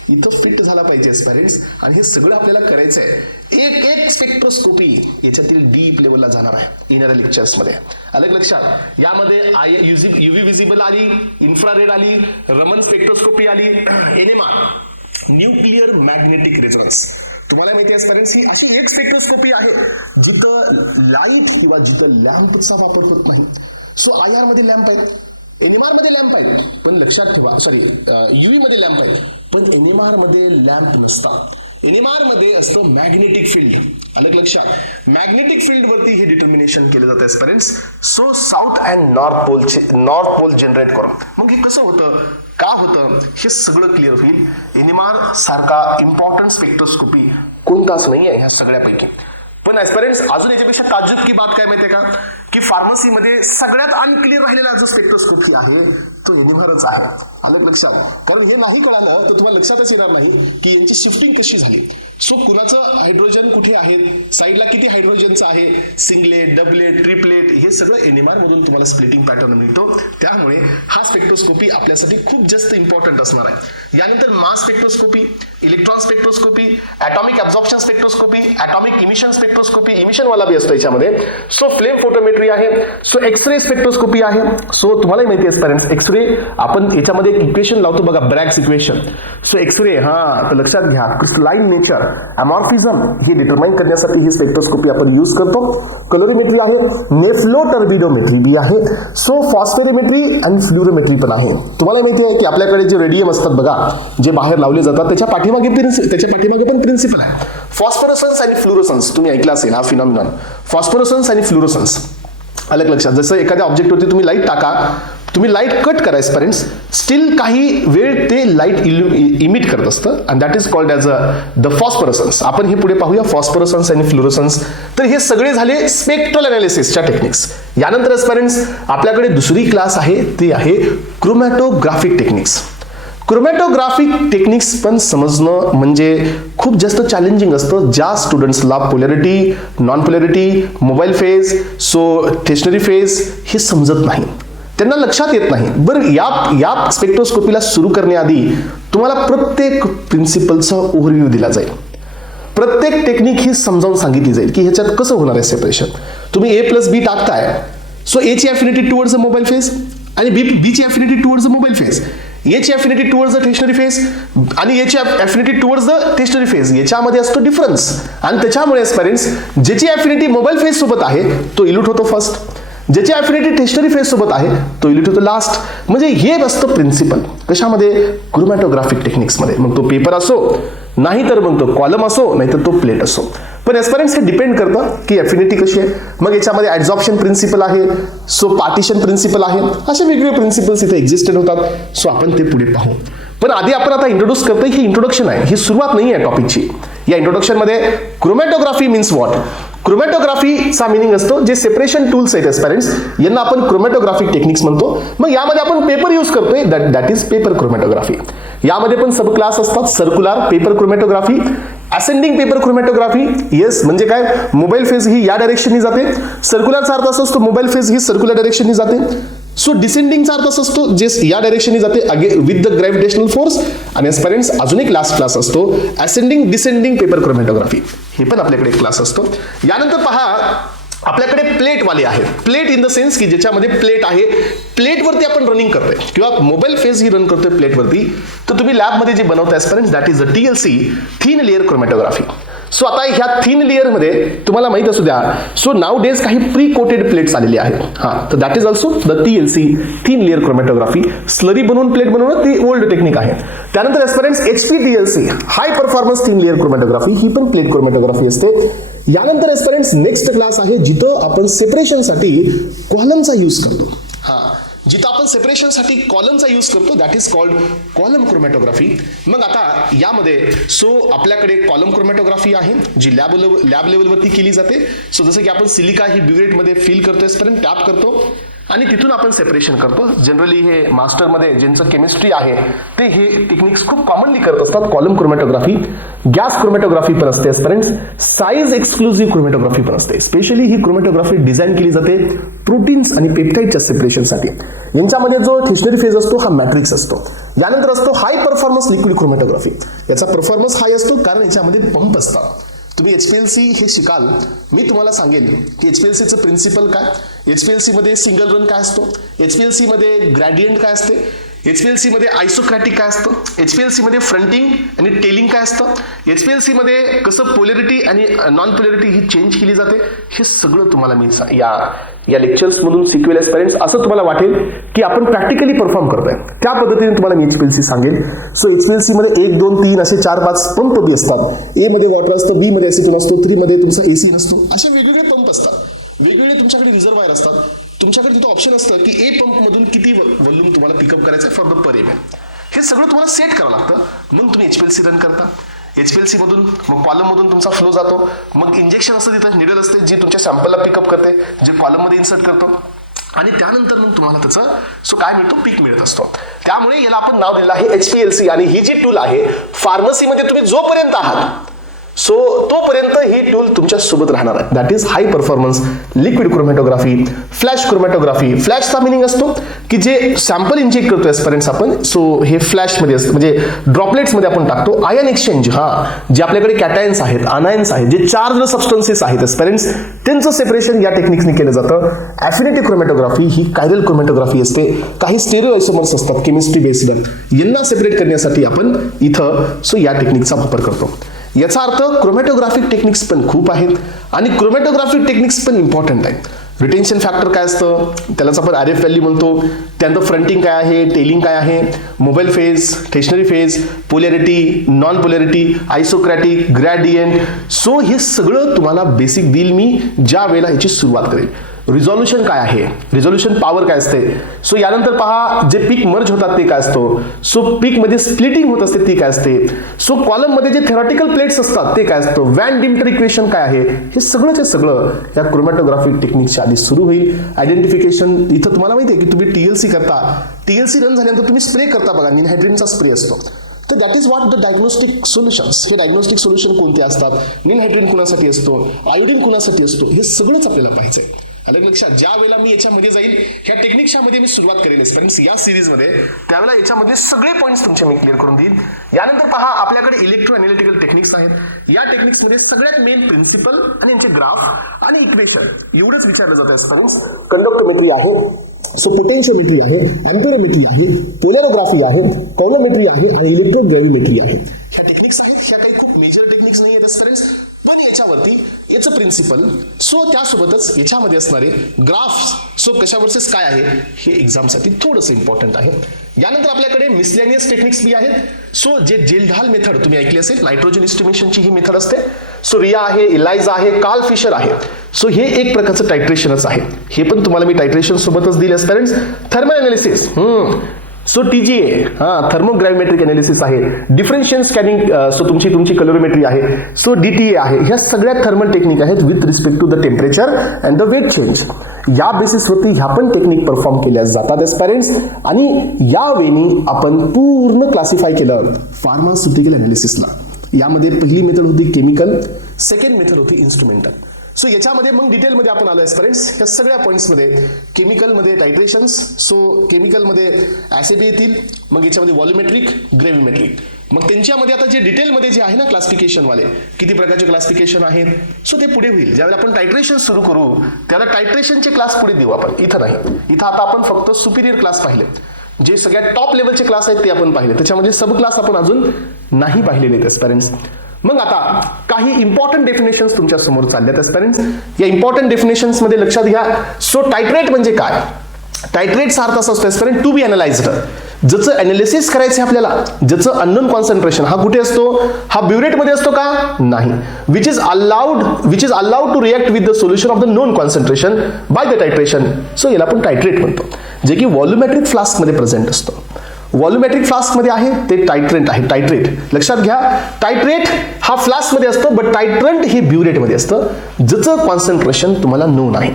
इथं फिट झाला पाहिजे पेरेंट्स, आणि हे सगळं आपल्याला करायचं आहे. एक एक स्पेक्ट्रोस्कोपी याच्यातील डीप लेवलला जाणार आहे येणाऱ्या लेक्चर्समध्ये. अलग लक्षात. यामध्ये UV विजिबल आली, इन्फ्रारेड आली, रमन स्पेक्ट्रोस्कोपी आली, NMR न्यूक्लिअर मॅग्नेटिक रेझोनन्स. तुम्हाला माहिती आहे पेरेंट्स ही अशी एक स्पेक्ट्रोस्कोपी आहे जिथं लाईट किंवा जिथं लॅम्पचा वापर होत नाही. सो IR मध्ये लॅम्प आहेत, NMR मध्ये लॅम्प आहेत, पण लक्षात ठेवा UV मध्ये लॅम्प आहेत पण NMR मध्ये लॅम्प नसतात. NMR मध्ये असतं मॅग्नेटिक फील्ड. अलग लक्षात. मॅग्नेटिक फील्ड वरती हे डिटर्मिनेशन केलं जातं parents. So south and north pole generate करून. मग हे कसं होतं, का होतं, हे सगळं क्लिअर होईल. NMR सारखा इम्पॉर्टंट स्पेक्ट्रोस्कोपी कोणताच नाहीये ह्या सगळ्यापैकी. पण ऍस्पिरंट्स अजून याच्यापेक्षा ताज्जुब की बात काय माहितीये का की फार्मसीमध्ये सगळ्यात अनक्लिअर राहिलेला जो स्पेक्ट्रोस्कोपी आहे तो NMRच आहे. अलग लक्षात. कारण हे नाही कळालं तर तुम्हाला लक्षातच येणार नाही की यांची शिफ्टिंग कशी झाली. सो कुणाचं हायड्रोजन कुठे आहेत, साईडला किती हायड्रोजनचं आहे, सिंगलेट, डबलेट, ट्रिपलेट, हे सगळं NMR मधून तुम्हाला स्प्लिटिंग पॅटर्न मिळतो. त्यामुळे हा स्पेक्ट्रोस्कोपी आपल्यासाठी खूप जास्त इम्पॉर्टंट असणार आहे. यानंतर mass spectroscopy, electron spectroscopy, atomic absorption spectroscopy, atomic emission spectroscopy, emission वाला बी असतो याच्यामध्ये. सो फ्लेम फोटोमेट्री आहे. सो एक्सरे स्पेक्ट्रोस्कोपी आहे. सो तुम्हाला माहिती आहे पेरेंट्स एक्सरे आपण याच्यामध्ये एक इक्वेशन लावतो बघा, ब्रॅग्स इक्वेशन. सो एक्सरे तर लक्षात घ्या क्रिस्टलाइन नेचर, अमॉर्फिझम हे डिटरमाइन करण्यासाठी ही स्पेक्ट्रोस्कोपी आपण यूज करतो. कलरिमेट्री आहे, नेफ्लोटर्बिडोमेट्री बी आहे. सो फॉस्फेरिमेट्री आणि फ्लुरोमेट्री पण आहे. तुम्हाला माहिती आहे की आपल्याकडे जे रेडियम असतात बघा जे बाहेर लावले जातात त्याच्या पाठीमागे पण प्रिन्सिपल आहे. फॉस्फोरसन्स आणि फ्लुरोसन्स तुम्ही ऐकला असेल हा फिनॉमिनॉन, फॉस्फोरसन्स आणि फ्लुरोसन्स. अलग लक्षात. जसं एखाद्या ऑब्जेक्टवरती तुम्ही लाईट टाका, तुम्ही लाईट कट करायचं पेरेंट्स, स्टील काही वेळ ते लाईट इमिट करत असतं and that is called as the phosphorescence. आपण हे पुढे पाहूया फॉस्फोरसन्स आणि फ्लुरोसन्स. तर हे सगळे झाले स्पेक्ट्रल अनालिसिसच्या टेक्निक्स. यानंतर पेरेंट्स आपल्याकडे दुसरी क्लास आहे ती आहे क्रोमॅटोग्राफिक टेक्निक्स. क्रोमॅटोग्राफिक टेक्निक्स पण समजणं म्हणजे खूप जास्त चॅलेंजिंग असतं ज्या स्टुडंट्सला polarity, non polarity, mobile phase, so stationary phase हे समजत नाही, त्यांना लक्षात येत नाही. बरं या स्पेक्ट्रोस्कोपीला सुरू करण्याआधी तुम्हाला प्रत्येक प्रिन्सिपलचा ओव्हरव्ह्यू दिला जाईल, प्रत्येक टेक्निक ही समजावून सांगितली जाईल की ह्याच्यात कसं होणार आहे सेपरेशन. तुम्ही A+B टाकताय, सो A ची affinity towards a mobile phase आणि B ची affinity towards a mobile phase. याची affinity towards the stationary phase आणि याची affinity towards the stationary phase याच्यामध्ये असतो डिफरन्स, आणि त्याच्यामुळे पेरेंट्स ज्याची अफिनिटी मोबाईल फेज सोबत आहे तो इल्यूट होतो फर्स्ट, ज्याची अफिनिटी टेशनरी फेज सोबत आहे तो इल्यूट होतो लास्ट. म्हणजे हे असतं प्रिन्सिपल कशामध्ये, क्रोमॅटोग्राफिक टेक्निक्समध्ये. मग तो पेपर असो, नाही तर मग तो कॉलम असो, नाही तर तो प्लेट असो. पण एस्पेरेंट्स हे डिपेंड करतं की अफिनिटी कशी आहे. मग याच्यामध्ये ऍडझॉर्प्शन प्रिन्सिपल आहे, सो पार्टिशन प्रिन्सिपल आहे, असे वेगवेगळे प्रिन्सिपल्स इथे एक्झिस्टेड होतात. सो आपण ते पुढे पाहू. पण आधी आपण आता इंट्रोड्यूस करतोय, ही इंट्रोडक्शन आहे, ही सुरुवात नाही आहे टॉपिकची. या इंट्रोडक्शन मध्ये क्रोमॅटोग्राफी मीन्स व्हॉट, क्रोमॅटोग्राफीचा मिनिंग असतो जे सेपरेशन टूल्स आहेत एस्पेरेंट्स यांना आपण क्रोमॅटोग्राफिक टेक्निक्स म्हणतो. मग यामध्ये आपण पेपर यूज करतोय, दॅट इज पेपर क्रोमॅटोग्राफी. यामध्ये पण सब क्लास असतात, circular paper chromatography, ascending paper chromatography. Yes म्हणजे काय, मोबाईल फेज ही या डायरेक्शननी जाते, सर्क्युलरचा अर्थ असा असतो मोबाईल फेज ही सर्क्युलर डायरेक्शननी जाते. सो डिसेंडिंगचा अर्थ असा असतो जे या डायरेक्शननी जाते again with the gravitational force. आणि एस्पेरेंट्स अजून एक लास्ट क्लास असतो असेंडिंग डिसेंडिंग पेपर क्रोमॅटोग्राफी, हे पण आपल्याकडे एक क्लास असतो. यानंतर पहा आपल्याकडे प्लेट वाले आहेत. प्लेट इन द सेन्स की ज्याच्यामध्ये प्लेट आहे, प्लेटवरती आपण रनिंग करतोय किंवा मोबाईल फेज ही रन करतोय प्लेटवरती. तर तुम्ही लॅबमध्ये जे बनवताय aspirants that is the TLC, thin layer chromatography. So आता ह्या थिन लेअर मध्ये तुम्हाला माहित असू द्या, सो नाउ डेज काही प्री कोटेड प्लेट्स आलेली आहेत. तर that is also the TLC, thin layer chromatography. Slurry बनवून प्लेट बनवणं ती ओल्ड टेक्निक आहे. त्यानंतर aspirants HPTLC, high performance thin layer chromatography, ही पण प्लेट क्रोमॅटोग्राफी असते. यानंतर एस्पेरेंट्स नेक्स्ट क्लास आहे जिथं आपण सेपरेशनसाठी कॉलमचा यूज करतो. जिथं आपण सेपरेशनसाठी कॉलमचा यूज करतो that is called column chromatography. मग आता यामध्ये सो आपल्याकडे कॉलम क्रोमॅटोग्राफी आहे जी लॅब लेवलवरती केली जाते. सो जसं की आपण सिलिका ही ब्युरेट मध्ये फिल करतो, एस्पेरेंट टॅप करतो आणि तिथून आपण सेपरेशन करतो. जनरली हे मास्टरमध्ये ज्यांचं केमिस्ट्री आहे ते हे टेक्निक्स खूप कॉमनली करत असतात. कॉलम क्रोमॅटोग्राफी, गॅस क्रोमॅटोग्राफी पण असते एस्पेरेंट्स, साइज एक्सक्लुझिव्ह क्रोमॅटोग्राफी पण असते. स्पेशली ही क्रोमॅटोग्राफी डिझाईन केली जाते प्रोटीन्स आणि पेप्टाइडच्या सेपरेशनसाठी. यांच्यामध्ये जो टेशनरी फेज असतो हा मॅट्रिक्स असतो. यानंतर असतो हाय परफॉर्मन्स लिक्विड क्रोमॅटोग्राफी. याचा परफॉर्मन्स हाय असतो कारण याच्यामध्ये पंप असतात. तुम्ही HPLC हे शिकाल, मी तुम्हाला सांगेन की HPLCचं प्रिन्सिपल काय, HPLC मध्ये सिंगल रन काय असतो, HPLC मध्ये ग्रॅडियंट काय असते, HPLC मध्ये आयसोक्रॅटिक काय असतं, HPLC मध्ये फ्रंटिंग आणि टेलिंग काय असतं, HPLC मध्ये कसं पोलॅरिटी आणि नॉन पोलॅरिटी ही चेंज केली जाते, हे सगळं तुम्हाला मी या लेक्चर्स मधून शिकवेल एस्पेरेंट्स. असं तुम्हाला वाटेल की आपण प्रॅक्टिकली परफॉर्म करतोय, त्या पद्धतीने तुम्हाला मी HPLC सांगेल. सो HPLC मध्ये 1, 2, 3 असे 4-5 पंप बी असतात. A मध्ये वॉटर असतं, B मध्ये एसिटोन असतो, 3 मध्ये तुमचा AC नसतो. असे वेगवेगळे पंप असतात, वेगवेगळे तुमच्याकडे रिझर्वायर असतात. तुमच्याकडे तिथं ऑप्शन असतं की A पंप मधून किती व्हॉल्यूम तुम्हाला पिकअप करायचं आहे फॉर द पर ml. हे सगळं तुम्हाला सेट करावं लागतं. मग तुम्ही HPLC रन करता. HPLC मधून मग कॉलम मधून तुमचा फ्लो जातो. मग इंजेक्शन असतं, तिथं निडल असते जी तुमच्या सॅम्पलला पिकअप करते, जे कॉलम मध्ये इन्सर्ट करतो आणि त्यानंतर मग तुम्हाला त्याचं सो काय मिळतो, पीक मिळत असतो. त्यामुळे याला आपण नाव दिलेलं आहे HPLC. आणि ही जी टूल आहे फार्मसीमध्ये तुम्ही जोपर्यंत आहात सो तोपर्यंत ही टूल तुमच्या सोबत राहणार आहे. That is high performance liquid chromatography. Flash chromatography, फ्लॅशचा मिनिंग असतो की जे सॅम्पल इंजेक्ट करतो एस्पेरेंट्स आपण, सो हे फ्लॅशमध्ये असतं म्हणजे ड्रॉपलेट्स मध्ये आपण टाकतो. आयन एक्सचेंज, जे आपल्याकडे कॅटायन्स आहेत, अनायन्स आहेत, जे चार्ज सबस्टन्सेस आहेत एस्पेरेंट्स, त्यांचं सेपरेशन या टेक्निक्सने केलं जातं. अफिनिटी क्रोमॅटोग्राफी ही कायरल क्रोमॅटोग्राफी असते. काही स्टेरिओ आयसोमर्स असतात केमिस्ट्री बेस्ड, यांना सेपरेट करण्यासाठी आपण इथं सो या टेक्निकचा वापर करतो. याचा अर्थ क्रोमॅटोग्राफिक टेक्निक्स पण खूप आहेत आणि क्रोमॅटोग्राफिक टेक्निक्स पण इम्पॉर्टंट आहेत. रिटेन्शन फॅक्टर काय असतं, त्यालाच आपण RF व्हॅल्यू म्हणतो. त्यानंतर फ्रंटिंग काय आहे, टेलिंग काय आहे, mobile phase, stationary phase, polarity, non polarity, isocratic, gradient. So हे सगळं तुम्हाला बेसिक देईल मी ज्या वेळेला याची सुरुवात करेल. रिझॉल्युशन काय आहे, रिझॉल्युशन पॉवर काय असते. सो यानंतर पहा जे पीक मर्ज होतात ते काय असतो, सो पीक मध्ये स्प्लिटिंग होत असते ती काय असते. सो कॉलम मध्ये जे थेरॉटिकल प्लेट्स असतात ते काय असतं, वॅन डिम्टर इक्वेशन काय आहे, हे सगळं या क्रोमॅटोग्राफिक टेक्निकच्या आधी सुरू होईल. आयडेंटिफिकेशन इथं तुम्हाला माहिती आहे की तुम्ही TLC करता, TLC रन झाल्यानंतर तुम्ही स्प्रे करता बघा, निनहायड्रिनचा स्प्रे असतो. तर that is what the diagnostic solutions. हे डायग्नोस्टिक सोल्युशन कोणते असतात, निनहायड्रिन कुणासाठी असतो, आयोडीन कुणासाठी असतो, हे सगळंच आपल्याला पाहायचंय. अलग लक्षात, ज्या वेळेला मी याच्यामध्ये जाईल ह्या टेक्निक्सच्या मध्ये मी सुरुवात करेल फ्रेंड्स या सिरीजमध्ये, त्यावेळेला याच्यामधले सगळे पॉईंट्स तुमचे मी क्लिअर करून देईन. यानंतर पहा आपल्याकडे इलेक्ट्रो अॅनालिटिकल टेक्निक्स आहेत. या टेक्निक्समध्ये सगळ्यात मेन प्रिन्सिपल आणि यांचे ग्राफ आणि इक्वेशन एवढंच विचारलं जातं फ्रेंड्स. कंडक्टोमेट्री आहे, सो पोटेन्शियोमेट्री आहे, अँपिरोमेट्री आहे, पोलॅरोग्राफी आहे, कॉलोमेट्री आहे आणि इलेक्ट्रोग्रॅव्हिमेट्री आहे. ह्या टेक्निक्स आहेत. ह्या काही खूप मेजर टेक्निक्स नाही आहेत एस्पिरंट्स, पण याच्यावरती याचं प्रिन्सिपल, सो त्यासोबतच याच्यामध्ये असणारे ग्राफ्स, सो कशा वर्सेस काय आहे हे एक्झामसाठी थोडंसं इम्पॉर्टंट आहे. यानंतर आपल्याकडे मिसलेनियस टेक्निक्स बी आहेत. सो जे जेलढाल मेथड तुम्ही ऐकली असेल, नायट्रोजन इस्टिमेशनची ही मेथड असते. सो रिया आहे, इलायझा आहे, कार्ल फिशर आहे. सो हे एक प्रकारचं टायट्रेशनच आहे. हे पण तुम्हाला मी टायट्रेशन सोबतच दिले parents. Thermal analysis, so TGA, thermogravimetric analysis आहे. डिफरन्शियल स्कॅनिंग, सो तुमची कलरोमेट्री आहे. सो DTA आहे. ह्या सगळ्या थर्मल टेक्निक आहेत with respect to the temperature and the weight change. या बेसिसवरती ह्या पण टेक्निक परफॉर्म केल्या जातात पेरेंट्स. आणि या वेनी आपण पूर्ण क्लासिफाय केलं फार्मास्युटिकल अनालिसिसला. यामध्ये पहिली मेथड होती केमिकल, सेकंड मेथड होती इन्स्ट्रुमेंटल. सो याच्यामध्ये मग डिटेलमध्ये आपण आलो पेरेंट्स. ह्या सगळ्या पॉईंट्समध्ये केमिकलमध्ये टायट्रेशन्स, सो केमिकलमध्ये ॲसिड येतील, मग याच्यामध्ये व्हॉल्युमेट्रिक, ग्रेव्हिमेट्रिक. मग त्यांच्यामध्ये आता जे डिटेलमध्ये जे आहे ना क्लासिफिकेशनवाले, किती प्रकारचे क्लासिफिकेशन आहेत, सो ते पुढे होईल. ज्यावेळेला आपण टायट्रेशन सुरू करू त्याला टायट्रेशनचे क्लास पुढे देऊ आपण, इथं नाही. इथं आता आपण फक्त सुपिरियर क्लास पाहिले, जे सगळ्यात टॉप लेवलचे क्लास आहेत ते आपण पाहिले. त्याच्यामध्ये सब क्लास आपण अजून नाही पाहिलेले आहेत पेरेंट्स. मग आता काही इम्पॉर्टंट डेफिनेशन्स तुमच्या समोर चालल्यात पेरेंट्स. या इम्पॉर्टंट डेफिनेशन्स मध्ये लक्षात घ्या. सो टायट्रेट म्हणजे काय? टायट्रेटचा अर्थ असा असतो पेरेंट, टू बी अनालाइज्ड. ज्याचं अनालिसिस करायचं आपल्याला, ज्याचं अननोन कॉन्सन्ट्रेशन, हा कुठे असतो? हा ब्युरेट मध्ये असतो का? नाही. Which is allowed to react with the solution of the known concentration by the titration. So याला आपण टायट्रेट म्हणतो, जे की व्हॉल्युमेट्रिक फ्लास्क मध्ये प्रेझेंट असतो. व्हॉल्युमेट्रिक फ्लास्क मध्ये आहे ते टायट्रेंट आहे. टायट्रेट लक्षात घ्या, टायट्रेट हा फ्लास्क मध्ये असतो, बट टायट्रंट हे ब्युरेट मध्ये असतं, ज्याचं कॉन्सन्ट्रेशन तुम्हाला नोन आहे.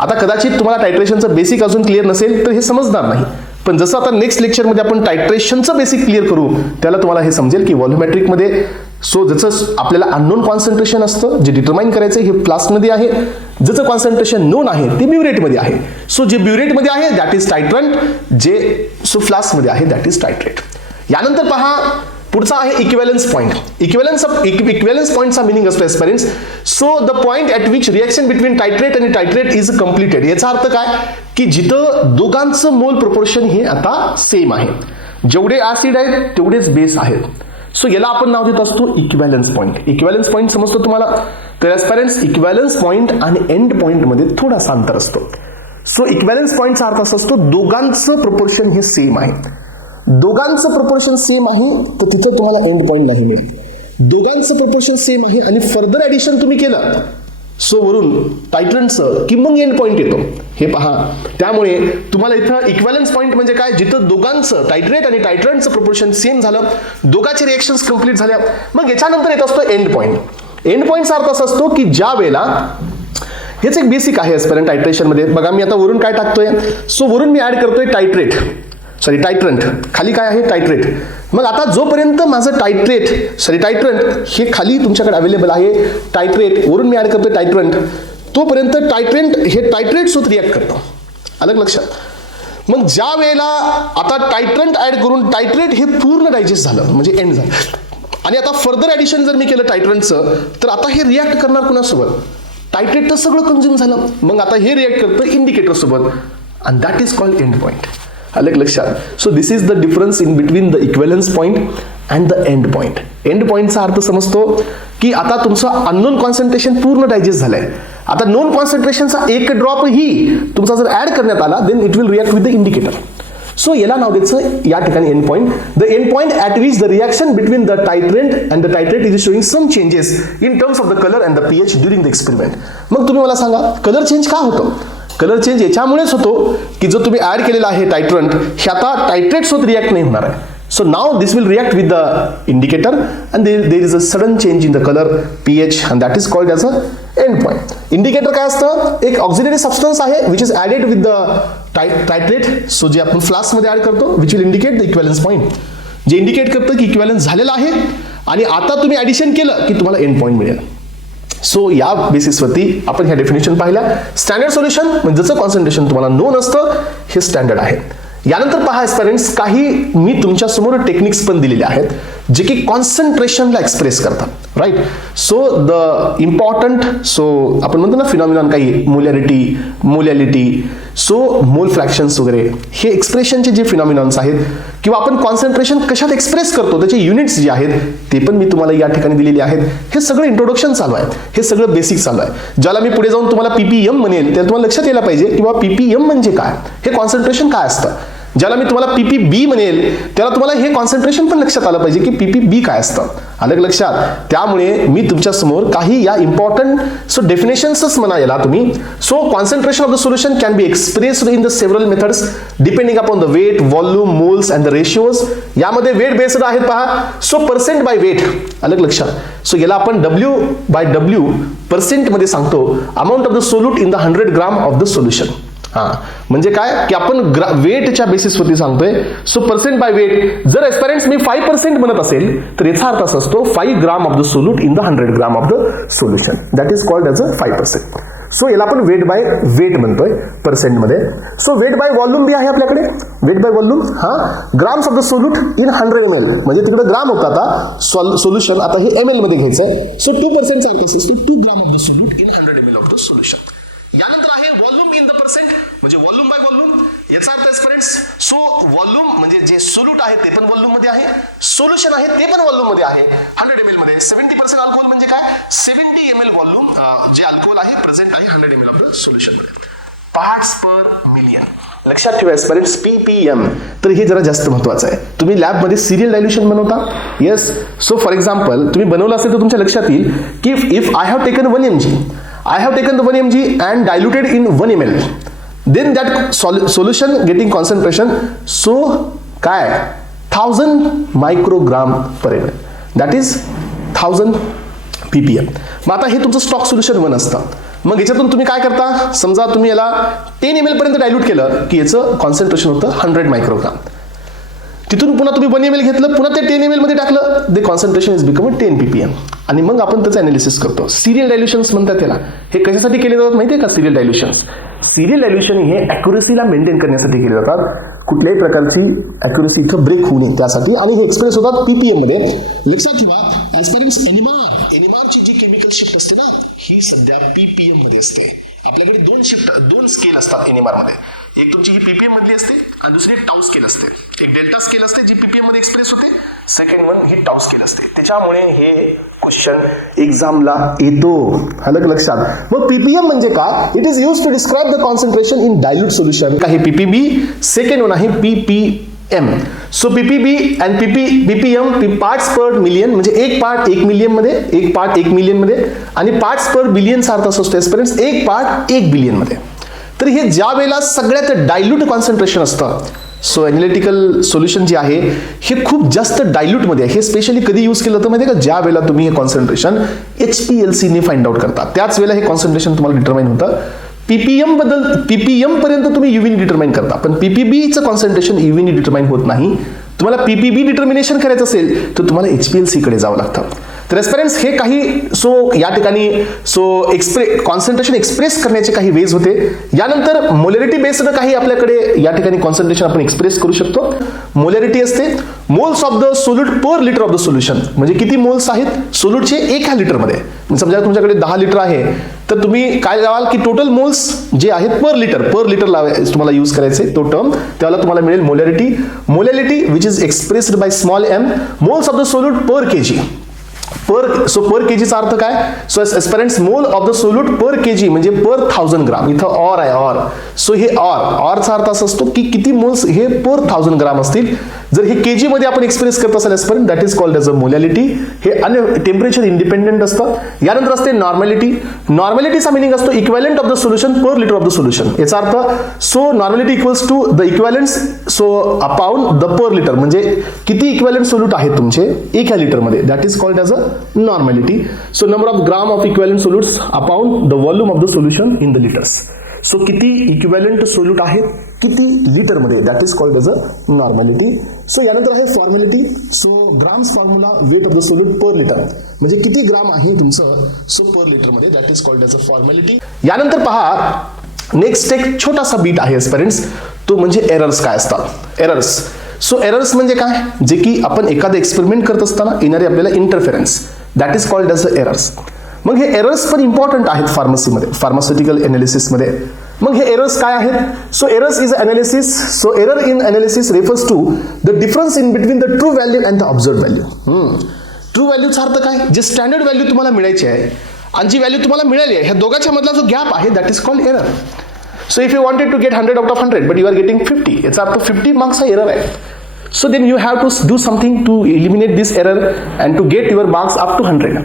आता कदाचित तुम्हाला टायट्रेशनचं बेसिक अजून क्लिअर नसेल तर हे समजणार नाही, पण जसं आता नेक्स्ट लेक्चरमध्ये आपण टायट्रेशनचं बेसिक क्लिअर करू त्याला तुम्हाला हे समजेल की व्हॉल्युमेट्रिक मध्ये, सो ज्याचं आपल्याला अननोन कॉन्सन्ट्रेशन असतं, जे डिटरमाइन करायचं हे फ्लास्कमध्ये आहे, ज्याचं कॉन्सन्ट्रेशन नोन आहे ते ब्युरेटमध्ये आहे. सो जे ब्युरेटमध्ये आहे दॅट इज टायट्रंट, जे सो फ्लास्कमध्ये आहे दॅट इज टायट्रेट. यानंतर पहा पुढचा आहे इक्विव्हॅलन्स पॉइंट. इक्विव्हॅलन्स पॉइंटचा मिनिंग असतो aspirants, so the point at which reaction between titrate आणि टायट्रेट इज कम्प्लिटेड. याचा अर्थ काय की जिथं दोघांचं मोल प्रोपोर्शन हे आता सेम आहे, जेवढे ऍसिड आहेत तेवढेच बेस आहेत. सो याला आपण नाव देत असतो इक्विव्हॅलन्स पॉइंट. इक्विव्हॅलन्स पॉइंट समजतो तुम्हाला? तर एस्पेरेंट्स इक्विव्हॅलन्स पॉइंट आणि एंड पॉइंट मध्ये थोडासा अंतर असतो. सो इक्विव्हॅलन्स पॉइंटचा अर्थ असा असतो दोघांचं प्रोपोर्शन हे सेम आहे. दोघांचं प्रोपोर्शन सेम आहे तर तिथं तुम्हाला एंड पॉइंट नाही मिळत. दोघांचं प्रोपोर्शन सेम आहे आणि फर्दर ऍडिशन तुम्ही केलं सो वरून टायट्रंटचं की मग एंड पॉइंट येतो. हे पहा, त्यामुळे तुम्हाला इथं इक्विव्हॅलन्स पॉइंट म्हणजे काय? जिथं दोघांचं टायट्रेट आणि टायट्रंटचं प्रोपोर्शन सेम झालं, दोघांचे रिएक्शन्स कंप्लीट झाल्या, मग याच्यानंतर येत असतो एंड पॉइंट. एंड पॉइंटचा अर्थ असा असतो की ज्या वेळेला, हेच एक बेसिक आहे एस्पेरेंट टायट्रेशन मध्ये. बघा मी आता वरून काय टाकतोय, सो वरून मी ऍड करतोय टायट्रंट, खाली काय आहे? टायट्रेट. मग आता जोपर्यंत माझं टायट्रंट हे खाली तुमच्याकडे अवेलेबल आहे, टायट्रेट वरून मी ऍड करतोय टायट्रंट, तोपर्यंत टायट्रेंट हे टायट्रेट सोबत रिॲक्ट करतं. अलग लक्षात. मग ज्या वेळेला आता टायट्रंट ऍड करून टायट्रेट हे पूर्ण डायजेस्ट झालं म्हणजे एंड झालं, आणि आता फर्दर ऍडिशन जर मी केलं टायट्रंटचं, तर आता हे रिॲक्ट करणार कुणासोबत? टायट्रेट तर सगळं कंझ्युम झालं, मग आता हे रिॲक्ट करतं इंडिकेटर सोबत, and that is called end point. अलग लक्षात. So this is the difference in between the equivalence point and the end point. End पॉइंटचा अर्थ समजतो की आता तुमचं अननोन कॉन्सन्ट्रेशन पूर्ण डायजेस्ट झालंय. आता नोन कॉन्सन्ट्रेशनचा एक ड्रॉप ही तुमचा जर ऍड करण्यात आला then it will react with the indicator. So याला नाव द्यायचं या ठिकाणी end point. The end point at which the reaction between the titrant and the titrate is showing some changes in terms of the colour and the pH during the experiment. मग तुम्ही मला सांगा colour change का होतो? Colour change याच्यामुळेच होतो की जो तुम्ही ऍड केलेला आहे टायट्रंट हे आता टायट्रेट सोबत रिॲक्ट नाही होणार आहे. So now this will react with the indicator and there is a sudden change in the color, pH, and that is called as a end point. Indicator काय असतं? एक ऑक्झिलरी सबस्टन्स आहे which is added with the titrate. So जे आपण flask मध्ये add करतो which will indicate the equivalence point. जे indicate करतं की इक्विव्हॅलन्स झालेला आहे आणि आता तुम्ही ऍडिशन केलं की तुम्हाला एंड पॉइंट मिळेल. सो या बेसिसवरती आपण ह्या डेफिनेशन पाहिल्या. स्टँडर्ड सोल्युशन म्हणजे ज्याचं कॉन्सन्ट्रेशन तुम्हाला नोन असतं हे स्टँडर्ड आहे. यानंतर पहा स्टुडंट्स, काही मी तुमच्या समोर टेक्निक्स पण दिलेले आहेत जे की कॉन्सन्ट्रेशनला एक्सप्रेस करतात, right. So the important, so आपण म्हणतो ना फिनॉमिनॉन काही मोलॅलिटी, सो मोल फ्रॅक्शन्स वगैरे हे एक्सप्रेशनचे जे फिनॉमिनॉन्स आहेत किंवा आपण कॉन्सन्ट्रेशन कशात एक्सप्रेस करतो त्याचे युनिट्स जे आहेत ते पण मी तुम्हाला या ठिकाणी दिलेले आहेत. हे सगळं इंट्रोडक्शन चालू आहे, हे सगळं बेसिक चालू आहे. ज्याला मी पुढे जाऊन तुम्हाला पीपीएम म्हणेल त्याला तुम्हाला लक्षात यायला पाहिजे किंवा पीपीएम म्हणजे काय, हे कॉन्सन्ट्रेशन काय असतं. ज्याला मी तुम्हाला पीपीबी म्हणेल त्याला तुम्हाला हे कॉन्सन्ट्रेशन पण लक्षात आलं पाहिजे की पीपीबी काय असतं. आलं लक्षात. त्यामुळे मी तुमच्या समोर काही या इम्पॉर्टंट सो डेफिनेशन्सच म्हणा याला तुम्ही. So concentration of the solution can be expressed in the several methods depending upon the weight, volume, moles and the ratios. यामध्ये वेट बेस्ड आहेत पहा. So percent by weight. आलं लक्षात. सो याला आपण W/W पर्सेंट मध्ये सांगतो, amount of the solute in the 100 gram of the solution. म्हणजे काय की आपण वेटच्या बेसिसवरती सांगतोय. So percent by weight. जर एस्पिरंट्स मी 5% म्हणत असेल तर याचा अर्थ असा असतो 5 gram of the solute in the 100 gram of the solution. That is called as a 5%. So याला आपण वेट बाय वेट म्हणतोय पर्सेंट मध्ये. So weight by volume B आहे आपल्याकडे. Weight by volume grams of the solute in 100 ml. म्हणजे तिकडे ग्राम होता, आता सोल्युशन आता हे ml मध्ये घ्यायचंय. सो 2% चा अर्थ असा असतो 2 ग्राम of the solute in 100 ml of the solution. यानंतर आहे व्हॉल्यूम इन द पर्सेंट, म्हणजे व्हॉल्यूम बाय व्हॉल्यूम. याचा अर्थ एस्पिरंट्स, सो व्हॉल्यूम म्हणजे जे सोल्यूट आहे ते पण व्हॉल्यूम मध्ये आहे, सोल्युशन आहे ते पण व्हॉल्यूम मध्ये आहे. 100 ml मध्ये 70% अल्कोहोल म्हणजे काय, 70 ml व्हॉल्यूम जे अल्कोहोल आहे प्रेझेंट आहे 100 ml ऑफ द सोल्युशन मध्ये. Parts per million. लक्षात ठेवा एस्पिरंट्स, पीपीएम. तर हे जरा जास्त महत्वाचं आहे. तुम्ही लॅबमध्ये सिरियल डायल्युशन बनवता. येस. सो फॉर एक्झाम्पल तुम्ही बनवलं असेल तर तुमच्या लक्षात येईल की if I have taken 1 mg, I have taken the 1 mg and diluted in 1 ml. Then that solution getting concentration, so काय 1000 microgram per ml. That is 1000 ppm. मग आता हे तुमचं स्टॉक सोल्युशन 1 असतं. मग याच्यातून तुम्ही काय करता, समजा तुम्ही याला 10 ml पर्यंत डायल्यूट केलं की याचं कॉन्सन्ट्रेशन होतं 100 मायक्रोग्राम. तिथून पुन्हा तुम्ही 1 ml घेतलं, पुन्हा ते 10 ml मध्ये टाकलं, the concentration is become 10 ppm. आणि मग आपण त्याचं अनालिसिस करतो. सिरियल डायल्युशन्स म्हणतात त्याला. हे कशासाठी केले जातात माहिती आहे का सिरियल डायल्युशन्स? सिरियल डायल्युशन हे अॅक्युरेसीला मेंटेन करण्यासाठी केले जातात. कुठल्याही प्रकारची अॅक्युरेसी इथं ब्रेक होऊ नये त्यासाठी. आणि हे एक्सप्रेस होतात पीपीएम मध्ये. लक्षात ठेवा ॲस्पिरंट्स, एनएमआरची जी केमिकल शिफ्ट असते ना ही सध्या पीपीएम मध्ये असते. आपल्याकडे दोन स्केल असतात एनएमआर मध्ये. एक तुमची ही पीपीएम मधली असते आणि दुसरी एक टाऊ स्केल असते. एक डेल्टा स्केल असते जी पीपीएम मध्ये एक्सप्रेस होते, सेकंड वन ही टाऊ स्केल असते. त्याच्यामुळे हे क्वेश्चन एक्झामला येतो. आलं लक्षात. मग पीपीएम म्हणजे काय? It is used to describe the concentration in dilute solution. का हे पीपीबी, सेकंड वन आहे PPM. So PPB and PPM parts per million, म्हणजे एक पार्ट 1 मिलियन मध्ये, एक पार्ट 1 मिलियन मध्ये, आणि पार्ट्स पर बिलियन चा अर्थ असतो एस्पिरंट्स एक पार्ट 1 बिलियन मध्ये. तर हे ज्या वेळेला सगळ्यात डायल्यूट कॉन्सन्ट्रेशन असतं, सो एनालिटिकल सोल्युशन जे आहे हे खूप जास्त डायल्यूट मध्ये आहे. हे स्पेशली कधी यूज केलं तर माहिती आहे का, ज्या वेळेला तुम्ही हे कॉन्सन्ट्रेशन HPLC ने फाइंड आउट करता त्याच वेळेला हे कॉन्सन्ट्रेशन तुम्हाला डिटरमाइन होतं. पीपीएम पर्यंत तुम्ही यूव्हीने डिटरमाइन करता, पण पीपीबीचं कॉन्सन्ट्रेशन यूव्हीने डिटरमाइन होत नाही. तुम्हाला पीपीबी डिटर्मिनेशन करायचं असेल तर तुम्हाला HPLC कडे जावं लागतं. तर एस्पिरंट्स हे काही सो या ठिकाणी सो कॉन्सन्ट्रेशन एक्सप्रेस करण्याचे काही वेज होते. यानंतर मोलॅरिटी बेस्ड काही आपल्याकडे या ठिकाणी कॉन्सन्ट्रेशन आपण एक्सप्रेस करू शकतो. मोलॅरिटी असते moles of the solute per litre of the solution, म्हणजे किती मोल्स आहेत सोल्यूटचे 1 लिटरमध्ये. समजा तुमच्याकडे 10 लिटर आहे तर तुम्ही काय लावाल की टोटल मोल्स जे आहेत पर लिटर तुम्हाला यूज करायचे तो टर्म, त्याला तुम्हाला मिळेल molarity which is expressed by small m, moles of the solute per kg. Per केजीचा अर्थ काय? So aspirants mole of the solute per kg म्हणजे पर 1000 ग्राम. इथं ऑर आहे ऑर. सो हे ऑरचा अर्थ असा असतो की किती मोल्स हे पर 1000 ग्राम असतील. जर हे केजी मध्ये आपण एक्सप्रेस करत असाल aspirant that is called as a molality. हे टेम्परेचर इंडिपेंडेंट असतं. यानंतर असते नॉर्मॅलिटी. नॉर्मॅलिटीचा मिनिंग असतो equivalent of the solution per litre of the solution. याचा अर्थ so normality equals to the equivalents so upon the per litre, म्हणजे किती इक्विव्हॅलंट सोल्यूट आहेत तुमचे 1 लिटर मध्ये, that is called as a normality. So number of gram of equivalent solutes upon the volume of the solution in the litres. So किती equivalent solute आहेत किती litre मध्ये, that is called as a normality. So यानंतर आहे formality. So grams formula weight of the solute per litre, म्हणजे किती gram आहे तुमचं सो पर लिटर मध्ये, that is called as a formality. यानंतर पहा नेक्स्ट एक छोटासा बीट आहे एस्पिरंट्स, तो म्हणजे एरर्स काय असतात. एरर्स सो एरर्स म्हणजे काय, जे की आपण एखादं एक्सपेरिमेंट करत असताना येणारे आपल्याला interference, that is called as errors. मग हे एरर्स पण इम्पॉर्टंट आहेत फार्मसीमध्ये, फार्मास्युटिकल एनालिसिसमध्ये. मग हे एरर्स काय आहेत? So errors is analysis. So error in analysis refers to the difference in between the true value and the observed value. True व्हॅल्यूचा अर्थ काय, जे स्टँडर्ड व्हॅल्यू तुम्हाला मिळायची आहे आणि जी व्हॅल्यू तुम्हाला मिळाली आहे, ह्या दोघांच्या मधला जो गॅप आहे, that is called error. So if you wanted to get 100 out of 100 but you are getting 50, याचा अर्थ 50 मार्क्सचा एरर आहे. So then you have to do something to eliminate this error and to get your marks up to 100.